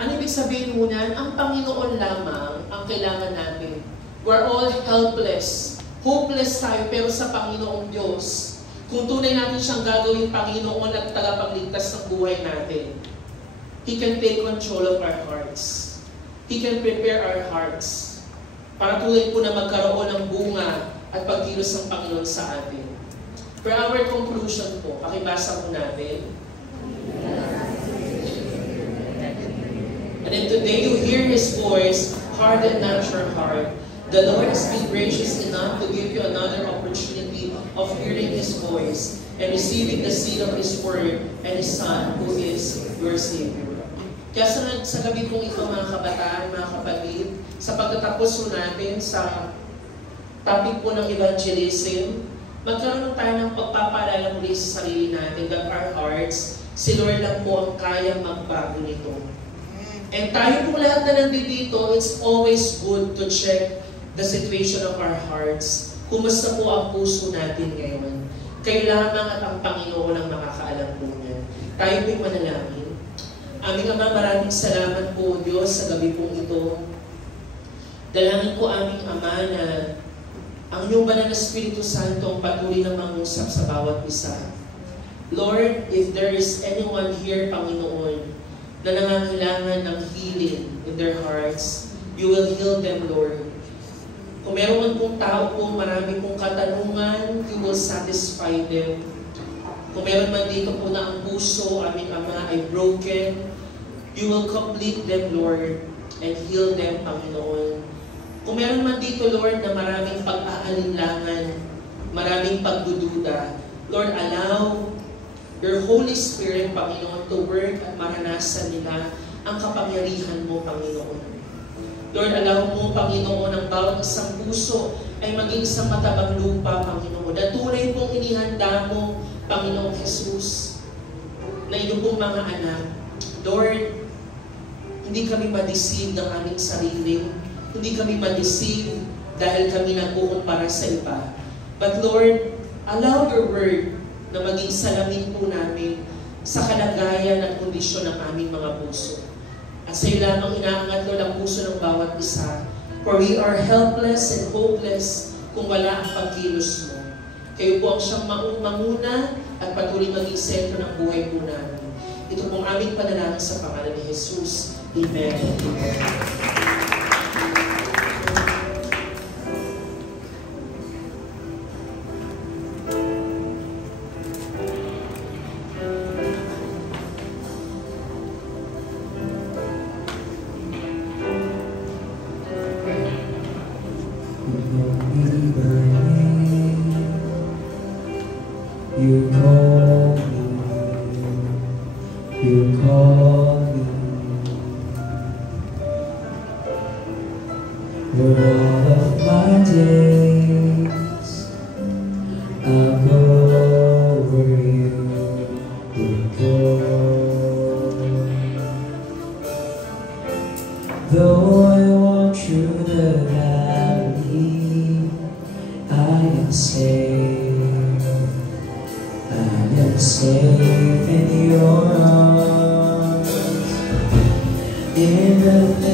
Ano ibig sabihin muna? Ang Panginoon lamang ang kailangan natin. We're all helpless. Hopeless tayo, pero sa Panginoong Diyos, kung tunay natin siyang gagawin Panginoon at tagapagligtas ng buhay natin, He can take control of our hearts. He can prepare our hearts para tuloy po na magkaroon ng bunga at pagkilos ng Panginoon sa atin. For our conclusion po, pakibasa po natin. And if today you hear His voice, harden not your heart. The Lord has been gracious enough to give you another opportunity of hearing His voice and receiving the seed of His Word and His Son, who is your Savior. Kaya sa gabi kong ito, mga kabataan, mga kapatid, sa pagtatapos po natin sa topic po ng evangelism, magkaroon tayo ng pagpapaalala muli sa sarili natin that our hearts, si Lord lang po ang kayang magbago nito. And tayo po lahat na nandito, it's always good to check the situation of our hearts. Kumusta po ang puso natin ngayon? Kailangan at ang Panginoon ang makakaalam po niya. Tayo po'y manalangin. Aming Ama, maraming salamat po Diyos sa gabi pong ito. Dalangin po aming Ama na ang iyong banal na Espiritu Santo ang patuloy na mangusap sa bawat isa. Lord, if there is anyone here, Panginoon, na nangangailangan ng healing in their hearts, you will heal them, Lord. Kung meron pong tao po, marami pong katanungan, you will satisfy them. Kung meron man dito po na ang puso, aming Ama, ay broken, You will complete them, Lord, and heal them, Panginoon. Kung meron man dito, Lord, na maraming pag-aalinlangan, maraming pagdududa, Lord, allow your Holy Spirit, Panginoon, to work at maranasan nila ang kapangyarihan mo, Panginoon. Lord, allow mo, Panginoon, ang bawat isang puso ay maging isang matabang lupa, Panginoon. Na tunay pong inihanda mo, Panginoong Jesus, na iyong pong mga anak. Lord, hindi kami ma-deceive ng aming sarili. Hindi kami ma-deceive dahil kami nagkukumpara sa iba. But Lord, allow your word na maging salamin po namin sa kalagayan at kondisyon ng aming mga puso. At sa iyo lamang inaangat, Lord, ang puso ng bawat isa. For we are helpless and hopeless kung wala ang pagkilos mo. Kayo po ang siyang manguna at patuloy maging sentro ng buhay po namin. Ito pong aming panalangin sa pangalan ni Jesus. Amen. Amen. You call me, you call me. For all of my days, I'll go where you will go. Though I walk through the valley, I am safe. I am safe in your arms. In the